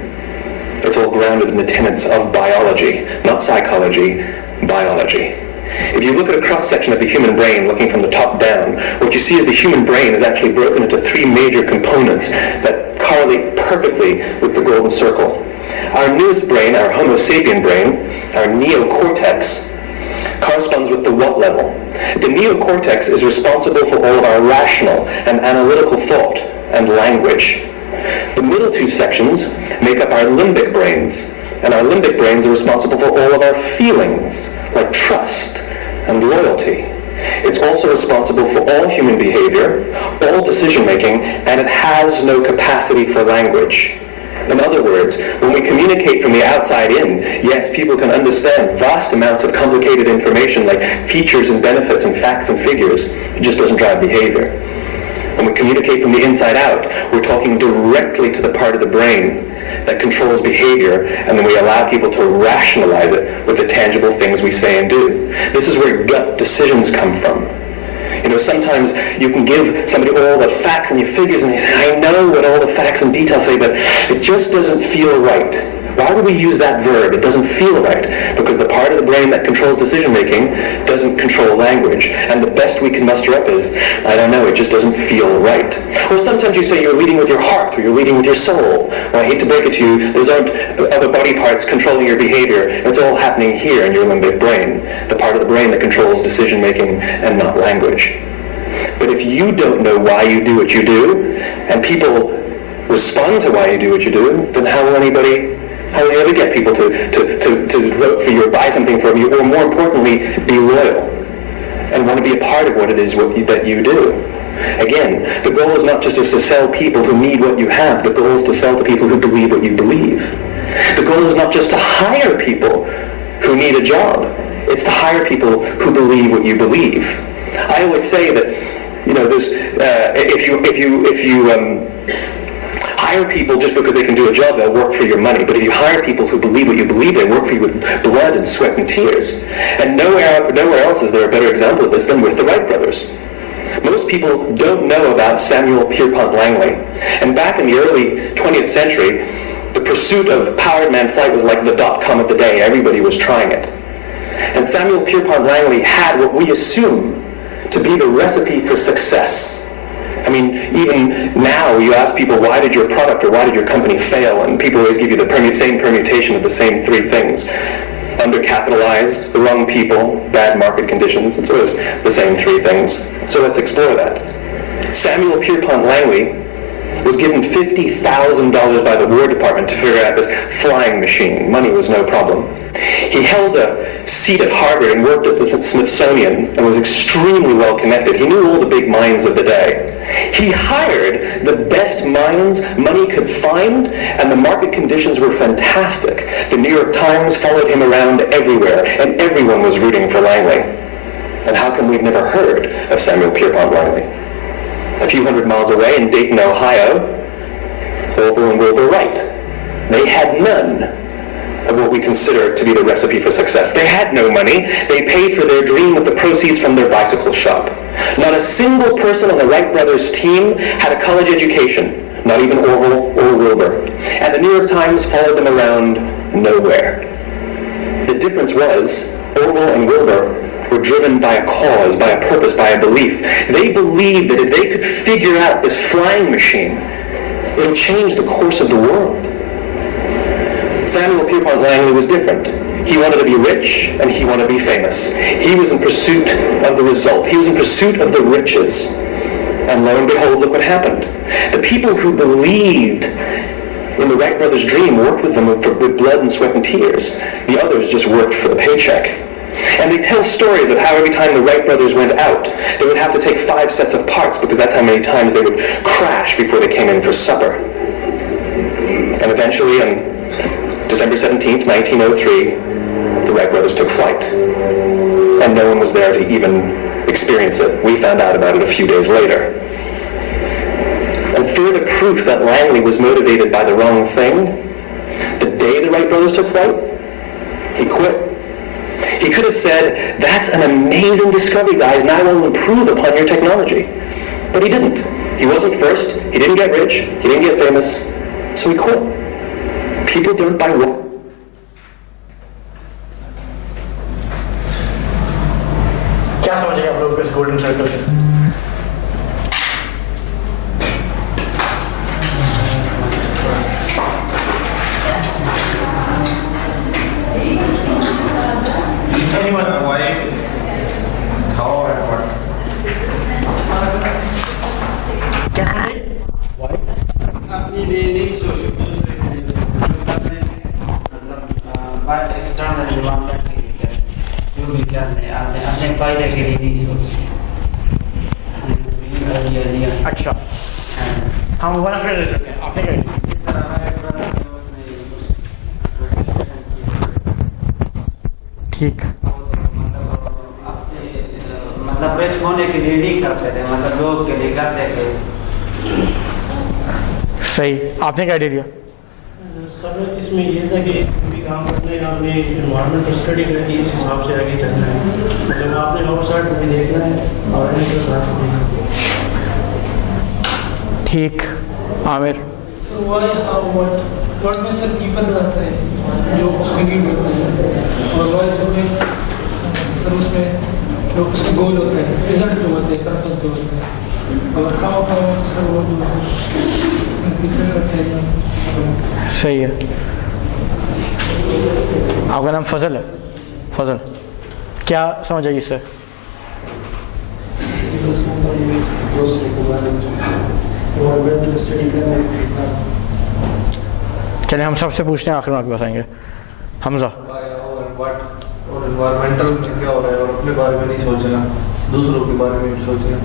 It's all grounded in the tenets of biology, not psychology, biology. If you look at a cross-section of the human brain, looking from the top down, what you see is the human brain is actually broken into three major components that correlate perfectly with the golden circle. Our newest brain, our Homo sapien brain, our neocortex, corresponds with the what level. The neocortex is responsible for all of our rational and analytical thought and language. The middle two sections make up our limbic brains, and our limbic brains are responsible for all of our feelings, like trust and loyalty. It's also responsible for all human behavior, all decision-making, and it has no capacity for language. In other words, when we communicate from the outside in, yes, people can understand vast amounts of complicated information like features and benefits and facts and figures. It just doesn't drive behavior. When we communicate from the inside out, we're talking directly to the part of the brain that controls behavior, and then we allow people to rationalize it with the tangible things we say and do. This is where gut decisions come from. You know, sometimes you can give somebody all the facts and the figures, and they say, I know what all the facts and details say, but it just doesn't feel right. Why do we use that verb? It doesn't feel right. Because the part of the brain that controls decision-making doesn't control language. And the best we can muster up is, I don't know, it just doesn't feel right. Or sometimes you say you're leading with your heart, or you're leading with your soul. Well, I hate to break it to you, those aren't other body parts controlling your behavior. It's all happening here in your limbic brain, the part of the brain that controls decision-making and not language. But if you don't know why you do what you do, and people respond to why you do what you do, then how will you ever get people to vote for you or buy something from you, or more importantly, be loyal and want to be a part of what it is that you do? Again, the goal is not just to sell people who need what you have. The goal is to sell to people who believe what you believe. The goal is not just to hire people who need a job. It's to hire people who believe what you believe. I always say that, you know, there's if you hire people just because they can do a job, they'll work for your money. But if you hire people who believe what you believe, they work for you with blood and sweat and tears. And nowhere else is there a better example of this than with the Wright brothers. Most people don't know about Samuel Pierpont Langley. And back in the early 20th century, the pursuit of powered man flight was like the .com of the day. Everybody was trying it. And Samuel Pierpont Langley had what we assume to be the recipe for success. I mean, even now you ask people, why did your product or why did your company fail? And people always give you the same permutation of the same three things. Undercapitalized, the wrong people, bad market conditions. It's always the same three things. So let's explore that. Samuel Pierpont Langley was given $50,000 by the War Department to figure out this flying machine. Money was no problem. He held a seat at Harvard and worked at the Smithsonian and was extremely well connected. He knew all the big minds of the day. He hired the best minds money could find, and the market conditions were fantastic. The New York Times followed him around everywhere, and everyone was rooting for Langley. And how come we've never heard of Samuel Pierpont Langley? A few hundred miles away in Dayton, Ohio, Orville and Wilbur Wright. They had none of what we consider to be the recipe for success. They had no money. They paid for their dream with the proceeds from their bicycle shop. Not a single person on the Wright brothers team had a college education, not even Orville or Wilbur. And the New York Times followed them around nowhere. The difference was Orville and Wilbur were driven by a cause, by a purpose, by a belief. They believed that if they could figure out this flying machine, it would change the course of the world. Samuel Pierpont Langley was different. He wanted to be rich and he wanted to be famous. He was in pursuit of the result. He was in pursuit of the riches. And lo and behold, look what happened. The people who believed in the Wright brothers' dream worked with them with blood and sweat and tears. The others just worked for the paycheck. And they tell stories of how every time the Wright brothers went out, they would have to take 5 sets of parts because that's how many times they would crash before they came in for supper. And eventually, on December 17th, 1903, the Wright brothers took flight. And no one was there to even experience it. We found out about it a few days later. And further proof that Langley was motivated by the wrong thing, the day the Wright brothers took flight, he quit. He could have said, that's an amazing discovery, guys, now I will improve upon your technology. But he didn't. He wasn't first, he didn't get rich, he didn't get famous, so he quit. People don't buy what. क्या समझे आप लोग इस गोल्डन सर्कल से? Anyone why? How and what? क्या समझे? Why? अपनी नहीं सोचो बात एक्सटर्नल डिमांड करने की क्या जो भी करने अपने फायदे के लिए नहीं सोचो अच्छा हम वन ऑफ ले सकते हैं आपने क्या ठीक मतलब रिच होने के लिए नहीं करते थे, मतलब लोग के लिए करते थे। सही, आपने क्या आइडिया? सर इसमें ये था कि भी काम करने आपने इन्वायरमेंट को स्टडी करके इस हिसाब से आगे चलना है, मतलब आपने आउटसाइड भी देखना है और इनके साथ भी देखना है। ठीक, आमिर। वर्ड में सर पीपल आता है जो उसके नीड होता है, और वाई जो है सर उसमें जो उसके गोल होते हैं, रिजल्ट जो होते हैं, पर्पस जो होते हैं, और खाओ सर वो जो पीछे करते हैं। सही है। आपका नाम फजल है? फजल, क्या समझ आई इससे? चले हम सबसे पूछते हैं, आखिर में आपके पास आएंगे। हमजा। और एनवायरमेंटल में क्या हो रहा है और अपने बारे में नहीं सोचना, दूसरों के बारे में भी सोचना।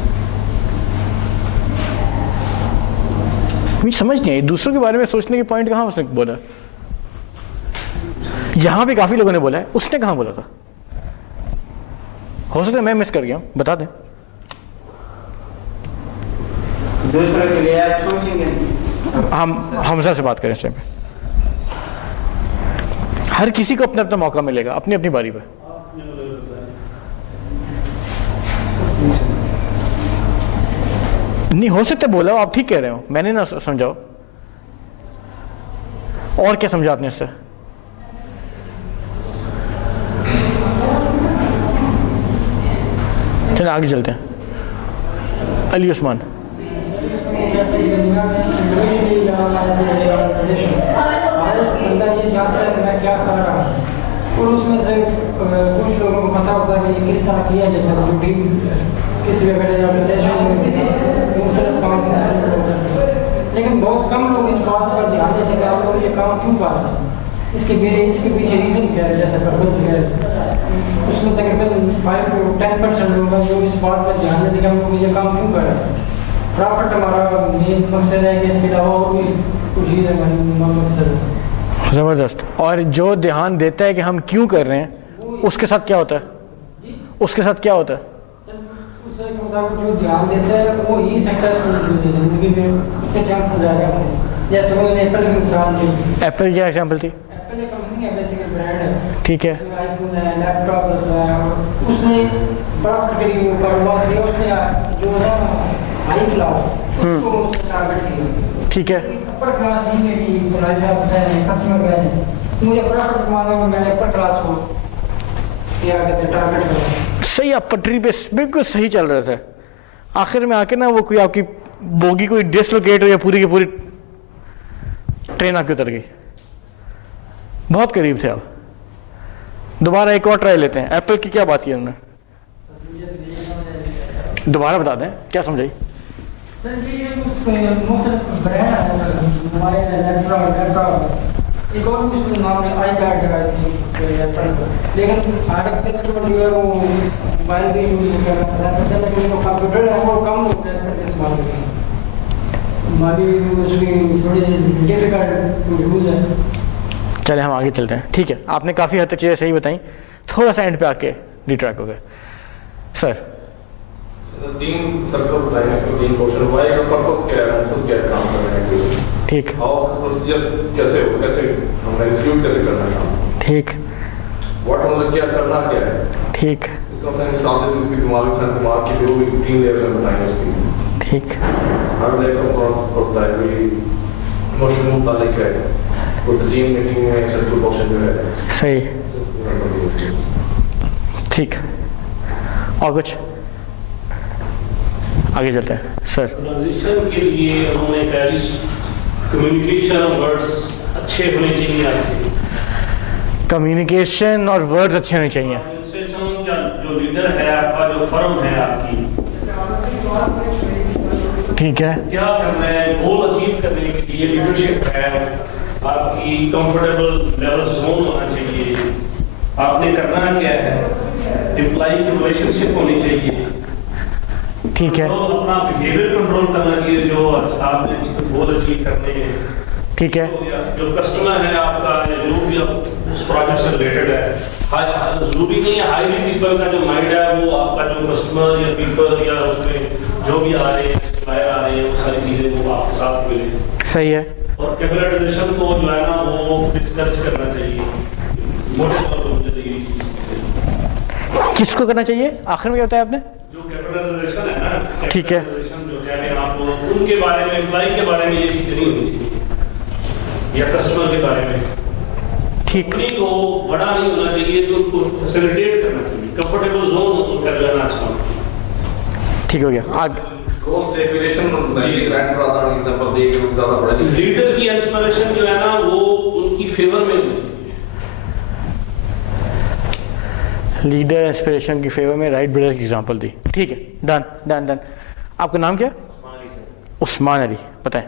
मुझे समझ नहीं आई दूसरों के बारे में सोचने के पॉइंट कहाँ उसने बोला? यहाँ पे काफी लोगों ने बोला है, उसने कहाँ बोला था? हो सकता है मैं मिस कर गया हूँ, बता दें। दूसरों के लिए आप सोचेंगे। हम हमजा से बात करें इस टाइम पे। हर किसी को अपना अपना मौका मिलेगा, अपनी अपनी बारी पे। नहीं हो सकता बोला, आप ठीक कह रहे हो, मैंने ना समझाओ। और क्या समझा आपने इससे? चलो आगे चलते हैं। अली उस्मान। ये जानता है कि मैं क्या कर रहा हूँ, और उसमें से कुछ लोगों को पता होता है कि ये किस तरह किया जाता है, जो टीम किसी ऑर्गेनाइजेशन में मुख्तलिफ काम करते हैं, लेकिन बहुत कम लोग इस बात पर ध्यान देते हैं कि आप लोग ये काम क्यों कर रहे हैं, इसके पीछे रीज़न क्या है, जैसे पर्पज क्या है। उसमें तकरीबन 5 to 10% लोग हैं जो इस बात पर ध्यान देते हैं कि हम लोग ये काम क्यों कर रहे हैं। प्रॉफिट हमारा मेन मकसद है कि इसके अलावा और भी कुछ चीज़ हमारी मकसद है। जबरदस्त। और जो ध्यान देता है कि हम क्यों कर रहे हैं, उसके साथ क्या होता है? उसके साथ क्या होता है? उसके मुताबिक जो ध्यान देता है वो ही सक्सेसफुल जिंदगी में उसके चांसेस ज़्यादा होते हैं। जैसे उन्होंने एप्पल की मिसाल दी। एप्पल क्या एग्जाम्पल थी? एप्पल एक कंपनी है, बेसिकली ब्रांड है, ठीक है। आईफोन है, लैपटॉप है, उसने प्रॉफिट के लिए कारोबार किया, उसने जो है हाई क्लास उसको उसने टारगेट किया, ठीक है। अपर क्लास ही में भी कस्टमर गए मुझे प्रॉफिट कमाना है, मैंने अपर क्लास को क्या कहते हैं टारगेट किया। सही, आप पटरी पे बिल्कुल सही चल रहे थे, आखिर में आके ना वो कोई आपकी बोगी कोई डिसलोकेट हो या पूरी की पूरी ट्रेन आपकी उतर गई। बहुत करीब थे आप। दोबारा एक और ट्राई लेते हैं। एप्पल की क्या बात की उन्होंने? दोबारा बता दें, क्या समझाई? सर ये मुख्तलिफ ब्रांड है, मोबाइल है, लैपटॉप, एक और कुछ नाम है, आईपैड लगाई थी एप्पल पर, लेकिन आर्टिफिशियल कस्टमर जो है वो मोबाइल भी यूज करना पसंद है, लेकिन वो कंप्यूटर है वो कम लोग इस्तेमाल करते हैं। हमारी उसकी थोड़ी सी डिफिकल्ट यूज है। चले हम आगे चलते हैं। ठीक है, आपने काफ़ी हद तक चीज़ें सही बताई, थोड़ा सा एंड पे आके डिट्रैक हो गए। सर 3 सर्कल बताएंगे, इसमें 3 क्वेश्चन। वाई का पर्पस क्या है, मकसद क्या है काम करने के लिए, ठीक, और प्रोसीजर कैसे हो, कैसे हम एग्जीक्यूट कैसे करना है काम, ठीक, व्हाट मतलब क्या करना क्या है, ठीक, इसका सही मिसाल इसके दिमाग की जो भी 3 लेयर्स में बताएंगे उसकी। ठीक। हर लेयर का प्रोसेस होता है, कोई इमोशन मुतालिक है, कोई डिसीजन मेकिंग में सेंट्रल क्वेश्चन जो है। सही, ठीक। और कुछ आगे चलते हैं। सर ट्रांजिशन के लिए उन्होंने कम्युनिकेशन और वर्ड्स अच्छे होने चाहिए आपके। कम्युनिकेशन और वर्ड्स अच्छे होने चाहिए। एडमिनिस्ट्रेशन का जो लीडर है आपका, जो फर्म है आपकी, ठीक है, क्या करना है, गोल अचीव करने के लिए लीडरशिप है आपकी, कंफर्टेबल लेवल जोन होना चाहिए, आपने करना क्या है, एम्प्लॉई की रिलेशनशिप होनी चाहिए, ठीक है, अपना बिहेवियर कंट्रोल करना चाहिए जो आपने गोल अचीव करने हैं, ठीक है, जो कस्टमर है आपका या जो भी उस प्रोजेक्ट से रिलेटेड है जरूरी नहीं है हाईली पीपल का जो माइंड है वो आपका जो कस्टमर या पीपल या उसमें जो भी आ रहे हैं सप्लायर आ रहे हैं वो सारी चीजें वो आपके साथ मिले। सही है। और कैपिटलाइजेशन को जो है ना वो डिस्कस करना चाहिए, मोटे तौर पर मुझे ये चीज किसको करना चाहिए? आखिर में क्या बताया आपने? जो कैपिटलाइजेशन है ना, ठीक है, कैपिटलाइजेशन जो कह रहे हैं आप उनके बारे में, एम्प्लॉय के बारे में ये चीजें नहीं होनी चाहिए या कस्टमर के बारे में। ठीक, कंपनी को बड़ा नहीं होना चाहिए, तो उनको फैसिलिटेट करना चाहिए, कंफर्टेबल जोन उनका रहना अच्छा। ठीक हो गया। आगे लीडर की इंस्पिरेशन जो है ना वो उनकी फेवर में होनी चाहिए। लीडर इंस्पिरेशन की फेवर में राइट ब्रदर की एग्जांपल दी। ठीक है, डन डन डन। आपका नाम क्या? उस्मान अली, बताएं।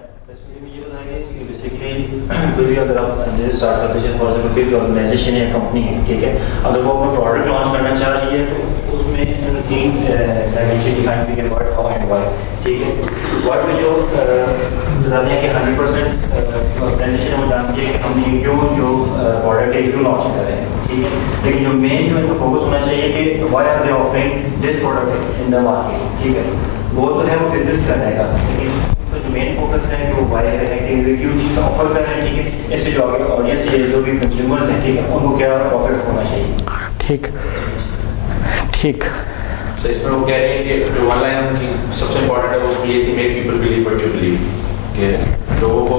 कोई भी अगर आप बिजनेस स्टार्ट करते हैं, फॉर एग्जांपल कोई भी ऑर्गेनाइजेशन या कंपनी है, ठीक है, अगर वो अपना प्रोडक्ट लॉन्च करना चाह रही है तो उसमें 3 डायमेंशन डिफाइन किए, व्हाट, हाउ एंड व्हाई। ठीक है, व्हाट में जो बताते हैं कि 100% ऑर्गेनाइजेशन वो जानती है कि हम ये क्यों जो प्रोडक्ट है क्यों लॉन्च कर रहे हैं। ठीक है, लेकिन जो मेन जो इनको फोकस होना चाहिए कि why are they offering this product in the market. ठीक है, वो तो है वो बिजनेस करने का, लेकिन तो जो मेन फोकस है कि वो वाई है कि वे क्यों चीज़ ऑफर कर रहे हैं। ठीक है, इससे जो आगे ऑडियंस है, जो भी कंज्यूमर्स हैं, ठीक है, उनको क्या प्रॉफिट होना चाहिए। ठीक ठीक। तो इसमें वो कह रहे हैं कि जो वन लाइन उनकी सबसे इम्पोर्टेंट है उसमें ये थी, make people believe what you believe, कि लोगों को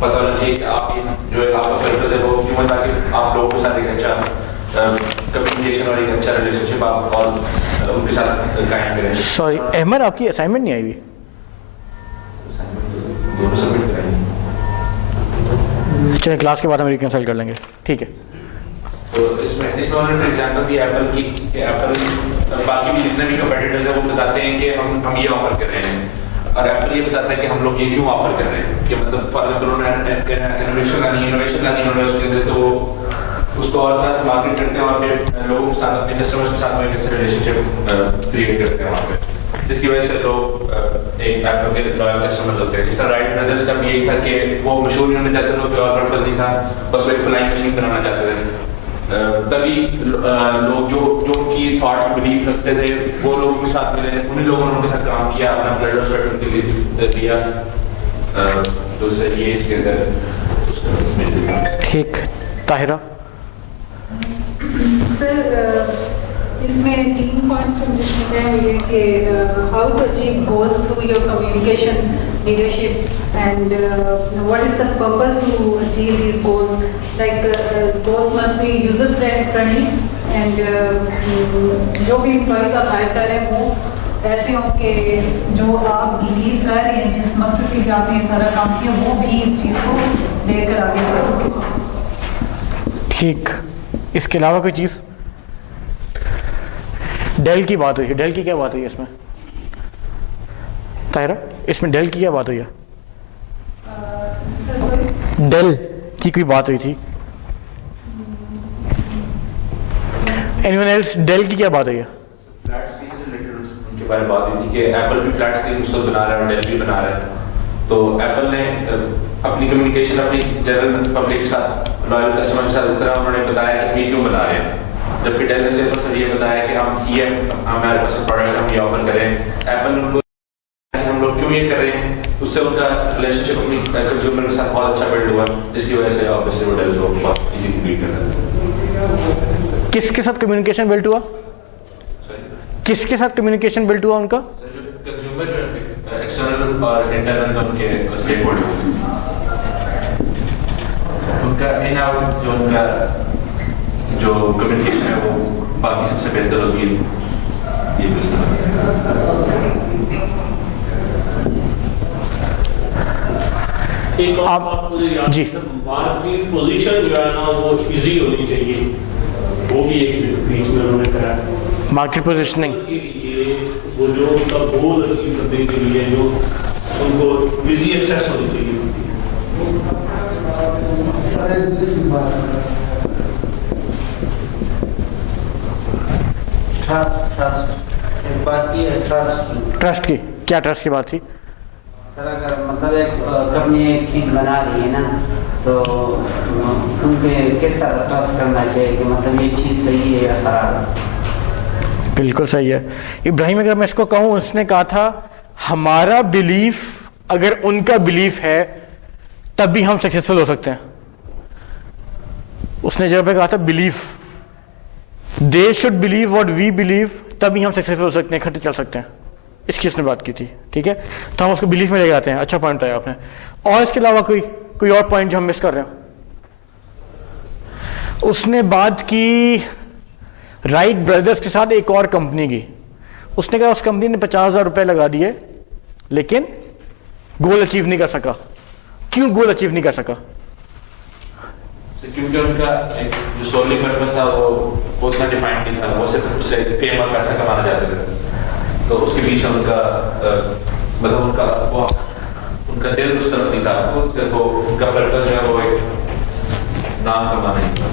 पता होना चाहिए कि आप ये जो आपका पर्पस है वो क्यों, ताकि आप लोगों के साथ एक अच्छा कम्युनिकेशन और एक अच्छा रिलेशनशिप आप और उनके साथ कायम करें। सॉरी अहमद, आपकी असाइनमेंट नहीं आई हुई? दोनों सबमिट कराएंगे। चलिए क्लास के बाद हम रिकंसल्ट कर लेंगे। ठीक है। तो इसमें उन्होंने एग्जाम्पल दी एप्पल की, कि एप्पल बाकी भी जितने भी कंपेटिटर्स हैं वो बताते हैं कि हम ये ऑफर कर रहे हैं, और एप्पल ये बताता है कि हम लोग ये क्यों ऑफर कर रहे हैं। कि मतलब फॉर एग्जाम्पल उन्होंने इनोवेशन लानी उन्होंने तो उसको और तरह से मार्केट करते हैं और फिर लोगों के साथ, अपने कस्टमर्स के साथ में एक अच्छा रिलेशनशिप क्रिएट करते हैं वहाँ पे, जिसकी वजह से लोग एक एप्पल के लॉयल कस्टमर्स होते हैं। इस तरह राइट ब्रदर्स का भी यही था कि वो मशहूर नहीं होना चाहते, लोग और पर्पस नहीं था, बस वो एक फ्लाइंग मशीन बनाना चाहते थे। तभी लोग जो उनकी थॉट बिलीफ रखते थे वो लोगों के साथ मिले, उन्हीं लोगों ने उनके साथ काम किया, अपना ब्लड और स्वेट उनके लिए दिया। तो ये इसके अंदर ठीक। ताहिरा? सर इसमें 3 पॉइंट्स जिसमें है ये कि how to achieve goals through your communication leadership and what is the purpose to achieve these goals, like goals must be user friendly and जो भी एम्प्लॉयज आप हायर कर रहे हैं वो ऐसे हों कि जो आप बिलीव कर रहे हैं, जिस मकसद के लिए आपने सारा काम किया, वो भी इस चीज़ को लेकर आगे बढ़ सके। ठीक। इसके अलावा कोई चीज़? डेल की बात हुई है, डेल की क्या बात हुई है इसमें? ताहिरा, इसमें डेल की क्या बात हुई है? डेल की कोई बात हुई थी? Anyone else? डेल की क्या बात हुई है? फ्लैट स्क्रीन से रिलेटेड उनके बारे में बात हुई थी कि एप्पल भी फ्लैट स्क्रीन उसको बना रहा है और डेल भी बना रहा है। तो एप्पल ने अपनी कम्युनिकेशन अपनी जनरल पब्लिक के साथ, लॉयल कस्टमर के साथ इस तरह उन्होंने बताया कि हम ये क्यों बना रहे हैं, जबकि डेल ने सिर्फ सर ये बताया कि हम ये हमारे पास प्रोडक्ट हम ये ऑफर करें। एप्पल ने उनको हम लोग क्यों ये कर रहे हैं, उससे उनका रिलेशनशिप अपनी कंज्यूमर के साथ बहुत अच्छा बिल्ड हुआ, जिसकी वजह से ऑब्वियसली वो डेल को बहुत इजीली बीट कर रहा है। किसके साथ कम्युनिकेशन बिल्ड हुआ? किसके साथ कम्युनिकेशन बिल्ड हुआ उनका? कंज्यूमर एक्सटर्नल और इंटरनल उनके स्टेक होल्डर, उनका इन आउट जो उनका जो कम्युनिकेशन है वो बाकी सबसे बेहतर होती है। ये एक और बात मुझे याद जी, मार्केट पोजीशन जो है ना वो इजी होनी चाहिए, वो भी एक बीच में उन्होंने करा। मार्केट पोजीशनिंग के लिए वो जो उनका गोल अचीव करने के लिए जो उनको इजी एक्सेस होनी चाहिए। ट्रस्ट एक बात की है, ट्रस्ट की क्या? ट्रस्ट की बात थी सर, अगर मतलब एक कंपनी एक चीज़ बना रही है ना, तो उन पे किस तरह ट्रस्ट करना चाहिए कि मतलब ये चीज़ सही है या खराब है? बिल्कुल सही है इब्राहिम। अगर मैं इसको कहूँ, उसने कहा था हमारा बिलीफ अगर उनका बिलीफ है तब भी हम सक्सेसफुल हो सकते हैं। उसने जब कहा था belief, they should believe what we believe, तभी हम सक्सेसफुल हो सकते हैं, इकट्ठे चल सकते हैं। इसकी उसने बात की थी, ठीक है। तो हम उसको बिलीफ में लेके आते हैं। अच्छा पॉइंट आया आपने। और इसके अलावा कोई और पॉइंट जो हम मिस कर रहे हैं? उसने बात की राइट ब्रदर्स के साथ एक और कंपनी की। उसने कहा उस कंपनी ने 50,000 रुपए लगा दिए लेकिन गोल अचीव नहीं कर सका। क्यों गोल अचीव नहीं कर सका? क्योंकि उनका एक जो सोली पर्पस था वो उतना डिफाइंड नहीं था, वो सिर्फ उससे फेम और पैसा कमाना चाहते थे। तो उसके पीछे उनका मतलब उनका दिल उस तरफ नहीं था, वो सिर्फ वो उनका पर्पस जो है वो एक नाम कमाना ही था।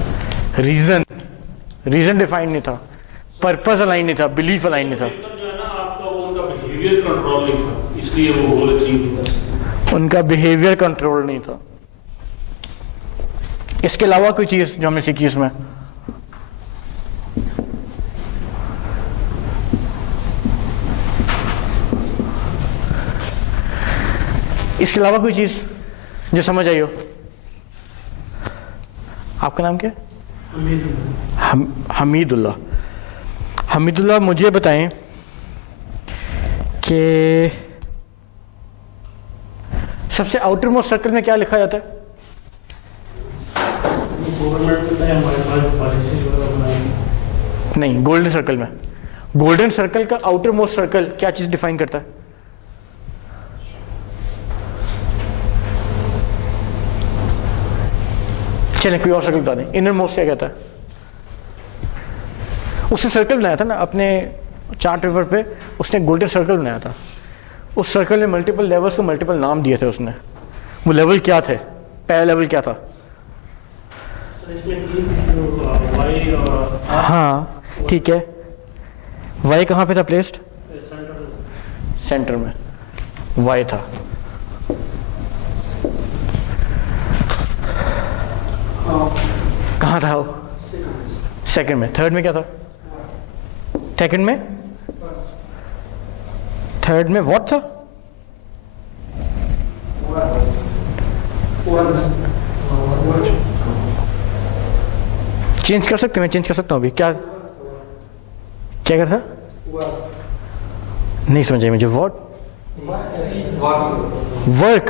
रीजन डिफाइंड नहीं था, पर्पस अलाइन नहीं था, बिलीफ अलाइन नहीं था। जो है ना आपका वो उनका बिहेवियर कंट्रोल नहीं था, इसलिए वो गोल अचीव नहीं था। उनका बिहेवियर कंट्रोल नहीं था। इसके अलावा कोई चीज जो हमने सीखी इसमें? इसके अलावा कोई चीज जो समझ आई हो? आपका नाम क्या? हमीदुल्लाह। हमीदुल्लाह, मुझे बताएं कि सबसे आउटर मोस्ट सर्कल में क्या लिखा जाता है? नहीं, गोल्डन सर्कल में। गोल्डन सर्कल का आउटर मोस्ट सर्कल क्या चीज डिफाइन करता है? चलें कोई और सर्कल बता दें। इनर मोस्ट क्या कहता है? उसने सर्कल बनाया था ना अपने चार्ट पेपर पे, उसने गोल्डन सर्कल बनाया था। उस सर्कल में मल्टीपल लेवल्स को मल्टीपल नाम दिए थे उसने। वो लेवल क्या थे? पहला लेवल क्या था? हाँ ठीक है। वाई कहाँ पे था प्लेस्ड? सेंटर में वाई था। कहाँ था वो? सेकंड में। थर्ड में क्या था? सेकंड में, थर्ड में व्हाट था? चेंज कर सकते हैं? मैं चेंज कर सकता हूँ अभी। क्या क्या कर था? नहीं समझ आई मुझे। व्हाट? वर्क।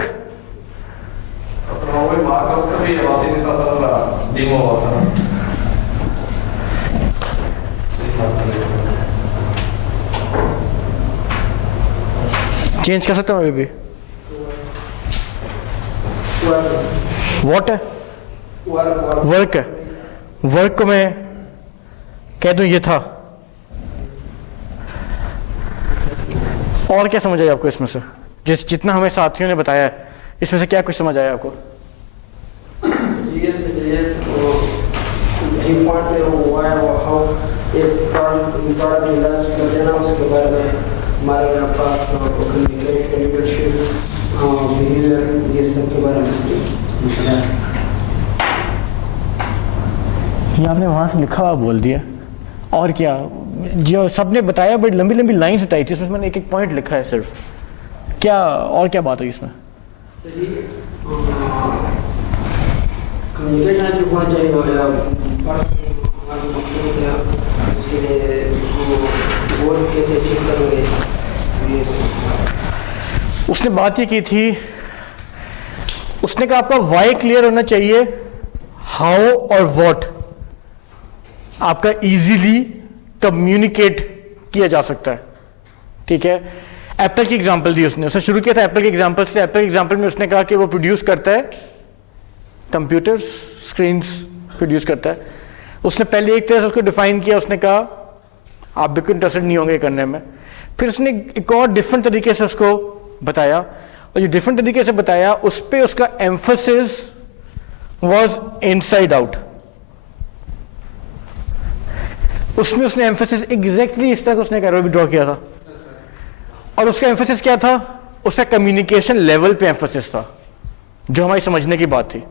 चेंज कर सकता हूँ अभी भी। व्हाट है? वर्क है। वर्क को मैं कह दूं ये था। और क्या समझ आया आपको इसमें से? जितना हमें साथियों ने बताया है इसमें से क्या कुछ समझ आया आपको? उसके बारे में हमारे पास ये सब के बारे में ये आपने वहां से लिखा हुआ बोल दिया। और क्या जो सबने बताया, बड़ी लंबी लंबी लाइन बताई थी, इसमें मैंने एक एक पॉइंट लिखा है सिर्फ। क्या और क्या बात हुई इसमें? कम्युनिकेशन जो होना चाहिए उसके लिए वो कैसे ठीक करेंगे? उसने बात ये की थी, उसने कहा आपका वाई क्लियर होना चाहिए, हाउ और व्हाट आपका इजीली कम्युनिकेट किया जा सकता है। ठीक है। एप्पल की एग्जांपल दी उसने शुरू किया था एप्पल के एग्जांपल से। एप्पल के एग्जांपल में उसने कहा कि वो प्रोड्यूस करता है कंप्यूटर्स, स्क्रीन्स प्रोड्यूस करता है। उसने पहले एक तरह से उसको डिफाइन किया, उसने कहा आप बिल्कुल इंटरेस्टेड नहीं होंगे करने में। फिर उसने एक और डिफरेंट तरीके से उसको बताया, और जो डिफरेंट तरीके से बताया उस पर उसका एम्फोसिस वाज इनसाइड आउट। उसमें उसने एम्फोसिस एग्जैक्टली इस तरह का उसने कैरो भी ड्रॉ किया था। और उसका एम्फोसिस क्या था? उसका कम्युनिकेशन लेवल पे एम्फोसिस था, जो हमारी समझने की बात थी।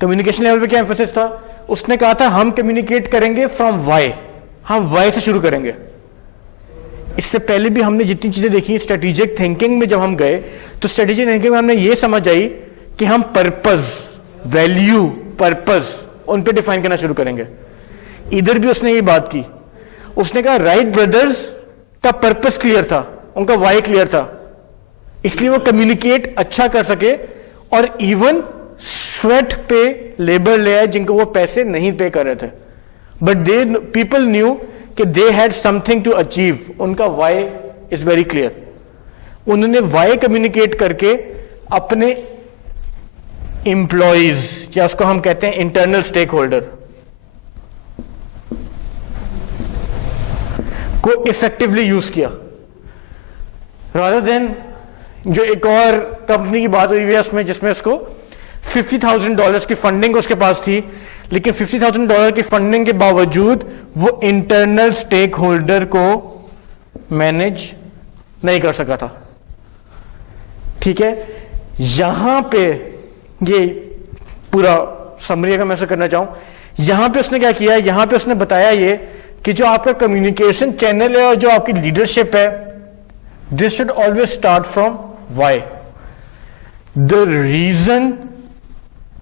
कम्युनिकेशन लेवल पे क्या एम्फोसिस था? उसने कहा था हम कम्युनिकेट करेंगे फ्रॉम वाई, हम वाई से शुरू करेंगे। इससे पहले भी हमने जितनी चीजें देखी स्ट्रेटेजिक थिंकिंग में, जब हम गए तो स्ट्रेटेजिक थिंकिंग में हमने ये समझ आई कि हम पर्पस, वैल्यू, पर्पस उन पे डिफाइन करना शुरू करेंगे। इधर भी उसने ये बात की, उसने कहा राइट ब्रदर्स का पर्पस क्लियर था, उनका वाई क्लियर था, इसलिए वो कम्युनिकेट अच्छा कर सके और इवन स्वेट पे लेबर ले आए जिनको वो पैसे नहीं पे कर रहे थे, बट दे पीपल न्यू कि they had something to achieve. उनका वाई इज वेरी क्लियर। उन्होंने वाई कम्युनिकेट करके अपने एम्प्लॉइज, या उसको हम कहते हैं इंटरनल स्टेक होल्डर, को इफेक्टिवली यूज किया, रादर देन जो एक और कंपनी की बात हुई है उसमें, जिसमें उसको $50,000 की फंडिंग उसके पास थी, लेकिन $50,000 की फंडिंग के बावजूद वो इंटरनल स्टेक होल्डर को मैनेज नहीं कर सका था। ठीक है, यहां पे ये पूरा समरी अगर मैं ऐसा करना चाहूं, यहां पे उसने क्या किया, यहां पे उसने बताया ये कि जो आपका कम्युनिकेशन चैनल है और जो आपकी लीडरशिप है, this should always start from why. The reason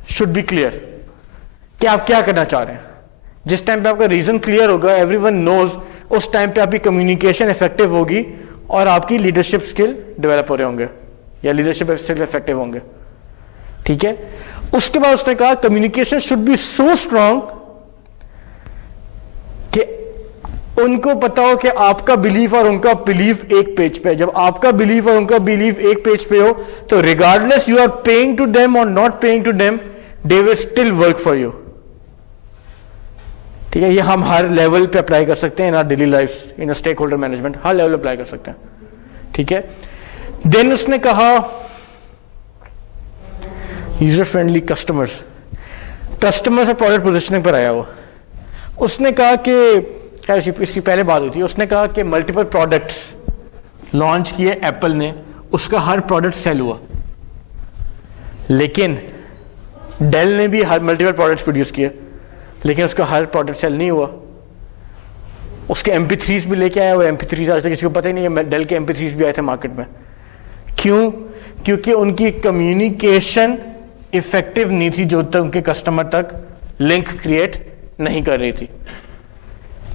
should be clear कि आप क्या करना चाह रहे हैं। जिस टाइम पे आपका रीजन क्लियर होगा, एवरीवन नोज, उस टाइम पे आपकी कम्युनिकेशन इफेक्टिव होगी और आपकी लीडरशिप स्किल डेवलप हो रहे होंगे या लीडरशिप स्किल इफेक्टिव होंगे। ठीक है, उसके बाद उसने कहा communication should be so strong कि उनको पता हो कि आपका बिलीफ और उनका बिलीफ एक पेज पे है। जब आपका बिलीफ और उनका बिलीफ एक पेज पे हो तो regardless you are paying to them और not paying to them, they will still work for you. ठीक है, ये हम हर लेवल पे अप्लाई कर सकते हैं in our daily life, in stakeholder management, हर लेवल अप्लाई कर सकते हैं। ठीक है, देन उसने कहा यूजर फ्रेंडली कस्टमर्स, कस्टमर्स और प्रोडक्ट पोजिशनिंग पर आया वो। उसने कहा कि इसकी पहले बात हुई थी, उसने कहा कि मल्टीपल प्रोडक्ट्स लॉन्च किए एप्पल ने, उसका हर प्रोडक्ट सेल हुआ, लेकिन डेल ने भी हर मल्टीपल प्रोडक्ट्स प्रोड्यूस किए, लेकिन उसका हर प्रोडक्ट सेल नहीं हुआ। उसके MP3s भी लेके आया, वो MP3s आज तक किसी को पता ही नहीं है, डेल के MP3s भी आए थे मार्केट में। क्यों? क्योंकि उनकी कम्युनिकेशन इफेक्टिव नहीं थी, जो तक उनके कस्टमर तक लिंक क्रिएट नहीं कर रही थी।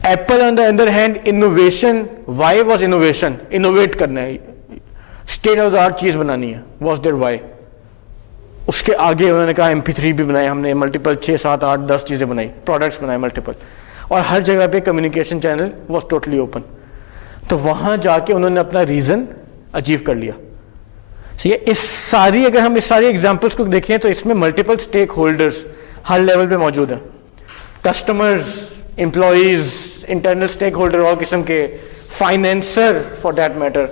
Apple on the other hand, innovation, why was innovation, innovate करना है, स्टेट ऑफ द आर्ट चीज बनानी है, वॉज देयर वाई। उसके आगे उन्होंने कहा MP3 भी बनाए हमने, मल्टीपल 6, 7, 8, 10 चीजें बनाई, प्रोडक्ट्स बनाए मल्टीपल, और हर जगह पे communication channel was totally open. तो वहां जाके उन्होंने अपना रीजन अचीव कर लिया। ठीक है, इस सारी, अगर हम इस सारी एग्जांपल्स को देखें तो इसमें मल्टीपल स्टेक होल्डर्स हर लेवल पे मौजूद है, customers, employees, internal stakeholder और किस्म के, फाइनेंसर फॉर दैट मैटर,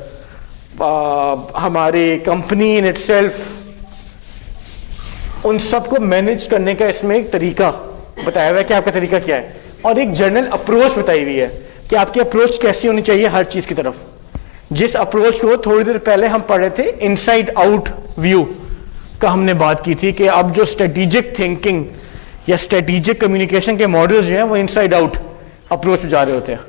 हमारी कंपनी इन इटसेल्फ, उन सबको मैनेज करने का इसमें एक तरीका बताया हुआ है कि आपका तरीका क्या है, और एक जनरल अप्रोच बताई हुई है कि आपकी अप्रोच कैसी होनी चाहिए हर चीज की तरफ। जिस अप्रोच को थोड़ी देर पहले हम पढ़ रहे थे, इनसाइड आउट व्यू का हमने बात की थी कि अब जो स्ट्रेटेजिक थिंकिंग या स्ट्रेटेजिक कम्युनिकेशन के मॉडल्स जो हैं वो इनसाइड आउट अप्रोच पे जा रहे होते हैं।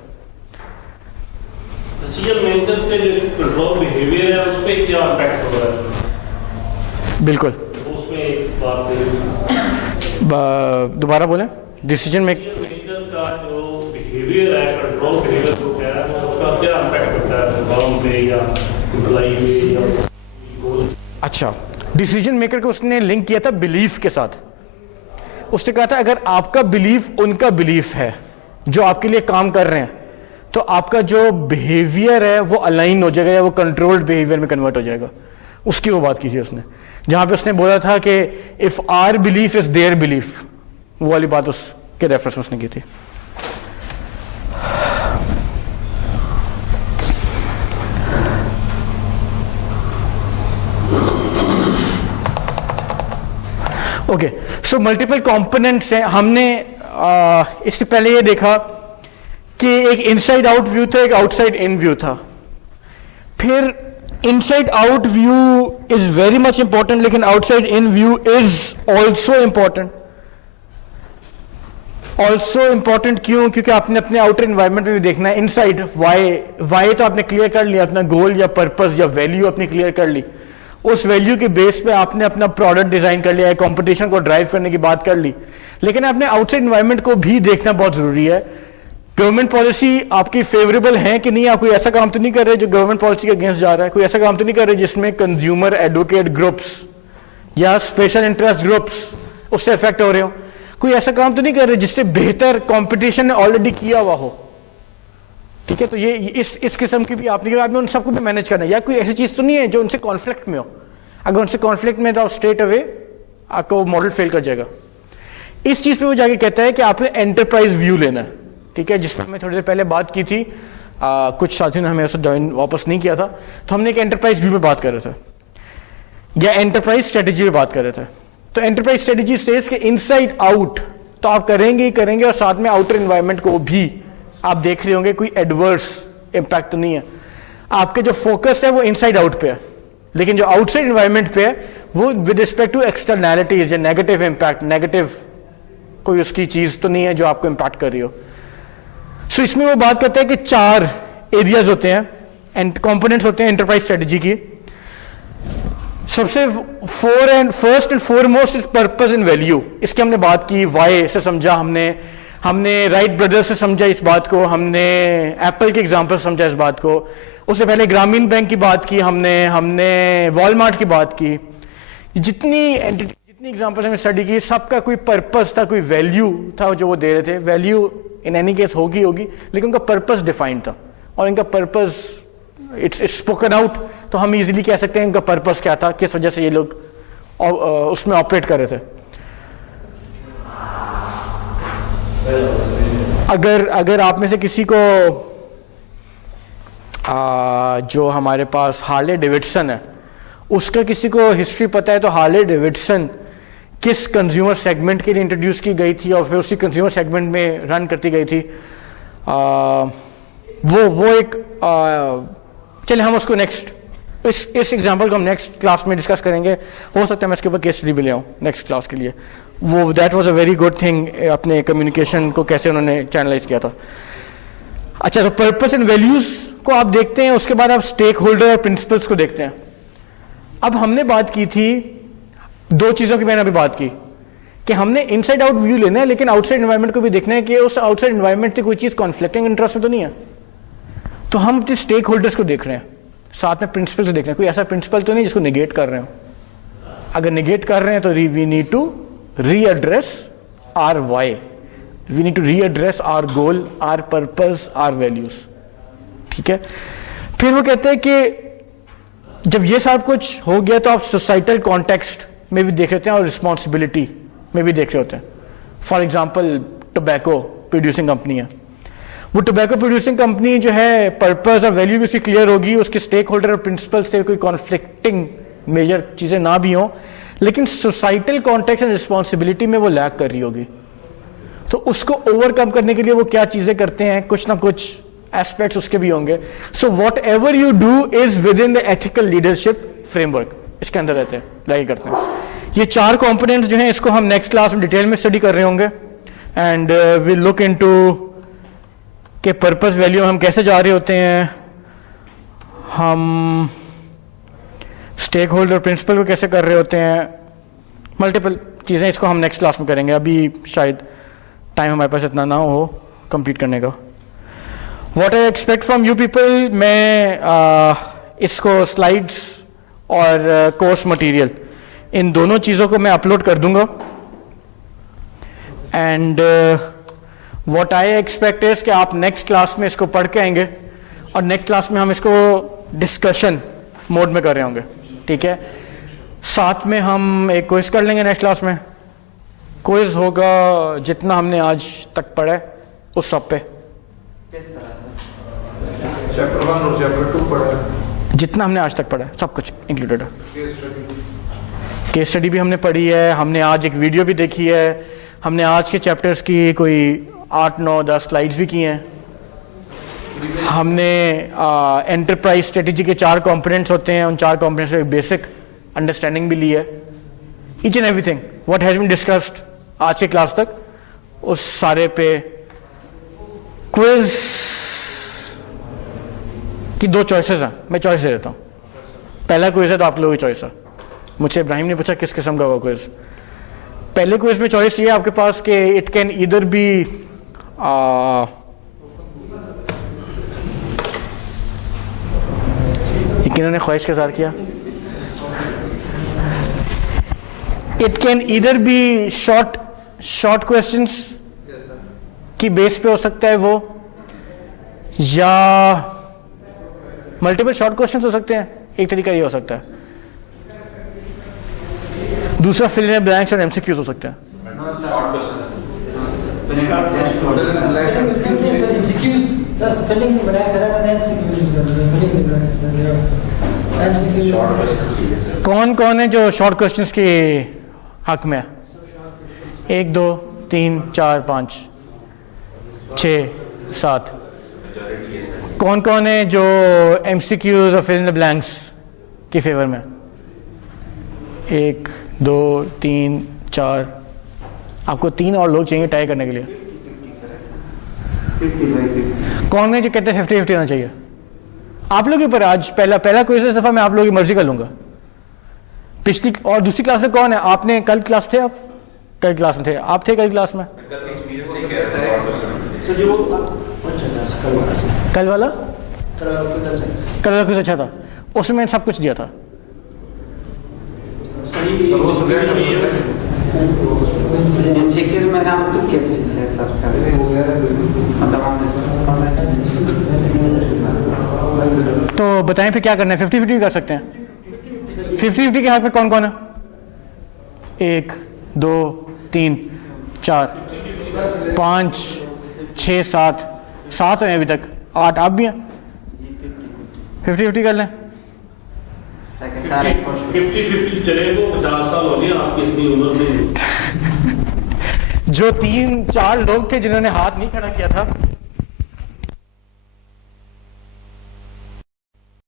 डिसीजन मेकर पे जो कंट्रोल बिहेवियर है उस पे क्या इम्पैक्ट हो रहा है? बिल्कुल, उसमें एक बात दोबारा बोलें, डिसीजन मेकर का जो बिहेवियर है, कंट्रोल बिहेवियर जो कह रहा है, उसका क्या इम्पैक्ट होता है फर्म पे या एम्प्लॉई पे या? अच्छा, डिसीजन मेकर को उसने लिंक किया था बिलीफ के साथ। उसने कहा था अगर आपका बिलीफ उनका बिलीफ है जो आपके लिए काम कर रहे हैं, तो आपका जो बिहेवियर है वो अलाइन हो जाएगा या वो कंट्रोल्ड बिहेवियर में कन्वर्ट हो जाएगा। उसकी वो बात की थी उसने, जहां पे उसने बोला था कि if our belief is their belief, वो वाली बात उसके रेफरेंस उसने की थी। ओके, सो मल्टीपल कंपोनेंट्स हैं। हमने इससे पहले ये देखा कि एक इनसाइड आउट व्यू था, एक आउटसाइड इन व्यू था। फिर inside out view is very much important, लेकिन outside in view is also important. Also important क्यों? क्योंकि आपने अपने आउटर एनवायरनमेंट में भी देखना है, इनसाइड वाई तो आपने क्लियर कर लिया, अपना गोल या पर्पस या वैल्यू अपनी क्लियर कर ली, उस वैल्यू के बेस पे आपने अपना प्रोडक्ट डिजाइन कर लिया, कंपटीशन को ड्राइव करने की बात कर ली, लेकिन आपने आउटसाइड एनवायरनमेंट को भी देखना बहुत जरूरी है। गवर्नमेंट पॉलिसी आपकी फेवरेबल है कि नहीं? आप कोई ऐसा काम तो नहीं कर रहे जो गवर्नमेंट पॉलिसी के अगेंस्ट जा रहा है, कोई ऐसा काम तो नहीं कर रहे जिसमें कंज्यूमर एडवोकेट ग्रुप्स या स्पेशल इंटरेस्ट ग्रुप्स उससे इफेक्ट हो रहे हो, कोई ऐसा काम तो नहीं कर रहे जिससे बेहतर कंपटीशन ने ऑलरेडी किया हुआ हो, ठीक है? तो ये इस किस्म की भी आपने उन सबको भी मैनेज करना है, या कोई ऐसी चीज तो नहीं है जो उनसे कॉन्फ्लिक्ट में हो। अगर उनसे कॉन्फ्लिक्ट में तो आप स्ट्रेट अवे आपको मॉडल फेल कर जाएगा। इस चीज पे वो जाके कहता है कि आपने एंटरप्राइज व्यू लेना है, ठीक है? जिसमें हमने थोड़ी देर पहले बात की थी, कुछ साथियों ने हमें उससे ज्वाइन वापस नहीं किया था, तो हमने एक एंटरप्राइज व्यू में बात कर रहे थे या एंटरप्राइज स्ट्रेटेजी में बात कर रहे थे। तो एंटरप्राइज स्ट्रेटेजी स्टेज के इनसाइड आउट तो आप करेंगे ही करेंगे, और साथ में आउटर एनवायरनमेंट को भी आप देख रहे होंगे, कोई एडवर्स इंपैक्ट तो नहीं है। आपके जो फोकस है वो इनसाइड आउट पे है, लेकिन जो आउटसाइड एनवायरनमेंट पे है वो विद रिस्पेक्ट टू एक्सटर्नैलिटीज या नेगेटिव इंपैक्ट, नेगेटिव कोई उसकी चीज तो नहीं है जो आपको इंपैक्ट कर रही हो। सो इसमें वो बात करते हैं कि 4 एरियाज होते हैं एंड कंपोनेंट्स होते हैं एंटरप्राइज स्ट्रेटेजी की। सबसे first and foremost is purpose and value. इसकी हमने बात की, वाई से समझा हमने राइट ब्रदर्स से समझा इस बात को, हमने एप्पल के एग्जांपल समझा इस बात को, उससे पहले ग्रामीण बैंक की बात की हमने वॉलमार्ट की बात की। जितनी एग्जांपल हमने स्टडी की, सबका कोई पर्पस था, कोई वैल्यू था जो वो दे रहे थे। वैल्यू इन एनी केस होगी, लेकिन उनका पर्पस डिफाइंड था, और इनका पर्पस इट्स स्पोकन आउट, तो हम इजीली कह सकते हैं इनका पर्पस क्या था, किस वजह से ये लोग उसमें ऑपरेट कर रहे थे। अगर आप में से किसी को जो हमारे पास हार्ले डेविडसन है उसका किसी को हिस्ट्री पता है, तो हार्ले डेविडसन किस कंज्यूमर सेगमेंट के लिए इंट्रोड्यूस की गई थी और फिर उसी कंज्यूमर सेगमेंट में रन करती गई थी, वो एक चलिए हम उसको नेक्स्ट इस एग्जांपल को हम नेक्स्ट क्लास में डिस्कस करेंगे। हो सकता है मैं इसके ऊपर केस स्टडी भी ले आऊँ नेक्स्ट क्लास के लिए। वो that was a very good thing, अपने कम्युनिकेशन को कैसे उन्होंने चैनलाइज किया था। अच्छा, तो पर्पस एंड वैल्यूज को आप देखते हैं, उसके बाद आप स्टेक होल्डर और प्रिंसिपल्स को देखते हैं। अब हमने बात की थी 2 चीजों की, मैंने अभी बात की कि हमने इनसाइड आउट व्यू लेना है, लेकिन आउटसाइड एनवायरनमेंट को भी देखना है कि उस आउटसाइड एनवायरनमेंट से कोई चीज कॉन्फ्लिक्टिंग इंटरेस्ट में तो नहीं है। तो हम अपने स्टेक होल्डर्स को देख रहे हैं, साथ में प्रिंसिपल को देख रहे हैं, कोई ऐसा प्रिंसिपल तो नहीं जिसको निगेट कर रहे हो। अगर निगेट कर रहे हैं तो we need to readdress our why, we need to readdress our goal, our purpose, our values, ठीक है? फिर वो कहते हैं कि जब ये सब कुछ हो गया तो आप सोसाइटल कॉन्टेक्स्ट में भी देख रहे हैं और रिस्पॉन्सिबिलिटी में भी देख रहे होते हैं। For example tobacco producing company है, वो टोबैको प्रोड्यूसिंग कंपनी जो है पर्पस और वैल्यू भी उसकी क्लियर होगी, उसके स्टेक होल्डर और प्रिंसिपल से कोई कॉन्फ्लिक्टिंग मेजर चीजें ना भी हो, लेकिन सोसाइटल कॉन्टेक्स्ट एंड रिस्पॉन्सिबिलिटी में वो लैक कर रही होगी। तो उसको ओवरकम करने के लिए वो क्या चीजें करते हैं, कुछ ना कुछ एस्पेक्ट्स उसके भी होंगे। So what ever you do is with in the ethical leadership framework, इसके अंदर रहते हैं, लाइक करते हैं। ये 4 कंपोनेंट्स जो हैं इसको हम नेक्स्ट क्लास में डिटेल में स्टडी कर रहे होंगे, एंड विल लुक इनटू के पर्पस वैल्यू हम कैसे जा रहे होते हैं, हम स्टेक होल्डर प्रिंसिपल को कैसे कर रहे होते हैं, मल्टीपल चीजें, इसको हम नेक्स्ट क्लास में करेंगे। अभी शायद टाइम हमारे पास इतना ना हो कंप्लीट करने का। What I expect from you people, मैं इसको स्लाइड्स और कोर्स मटेरियल इन दोनों चीज़ों को मैं अपलोड कर दूंगा, and what I expect is कि आप नेक्स्ट क्लास में इसको पढ़ के आएंगे, और नेक्स्ट क्लास में हम इसको डिस्कशन मोड में कर रहे होंगे, ठीक है? साथ में हम एक क्विज कर लेंगे नेक्स्ट क्लास में। क्विज होगा जितना हमने आज तक पढ़ा है उस सब पे, चैप्टर 1 और चैप्टर 2 पढ़ा है, जितना हमने आज तक पढ़ा है सब कुछ इंक्लूडेड है। केस स्टडी भी हमने पढ़ी है, हमने आज एक वीडियो भी देखी है, हमने आज के चैप्टर्स की कोई 8, 9, 10 स्लाइड्स भी की हैं। हमने एंटरप्राइज स्ट्रेटेजी के 4 कंपोनेंट्स होते हैं, उन 4 कंपोनेंट्स की बेसिक अंडरस्टैंडिंग भी ली है। Each and everything what has been discussed आज के क्लास तक उस सारे पे क्विज की 2 चॉइसेस हैं, मैं चॉइस दे देता हूँ। पहला क्विज है तो आप लोगों की चॉइस है। मुझसे इब्राहिम ने पूछा किस किस्म का होगा क्विज। पहले क्विज में चॉइस ये है आपके पास कि इट कैन ईदर बी किन्होंने ख्वाहिश का इज़हार किया, it can either be short questions की बेस पे हो सकता है वो, या मल्टीपल शॉर्ट क्वेश्चंस हो सकते हैं, एक तरीका ये हो सकता है। दूसरा फिल इन ब्लैंक्स और एमसीक्यूज हो सकते हैं। कौन कौन है जो शॉर्ट क्वेश्चंस के हक में है? 1 2 3 4 5 6 7। कौन कौन है जो एमसीक्यूज और फिल इन द ब्लैंक्स के फेवर में? 1 2 3 4। आपको 3 और लोग चाहिए टाई करने के लिए। 50-50। कौन है जो कहते हैं 50-50 होना चाहिए? आप लोग के ऊपर आज पहला क्विज इस दफा मैं आप लोगों की मर्जी कर लूंगा। पिछली और दूसरी क्लास में कौन है? आपने कल क्लास थे? आप कल क्लास में थे? आप थे कल क्लास में? कल वाला कुछ अच्छा था, उसमें मैंने सब कुछ दिया था। इंसिक्योर में हम तो कैसे से सब तो बताएं फिर क्या करना है? 50-50 कर सकते हैं। 50-50 के हाथ में कौन कौन है? 1 2 3 4 5 6 7 हैं अभी तक, 8 आप भी हैं। 50-50 कर लें। 50-50 चलेगा। 50 साल हो गया आपकी इतनी उम्र में। जो 3-4 लोग थे जिन्होंने हाथ नहीं खड़ा किया था,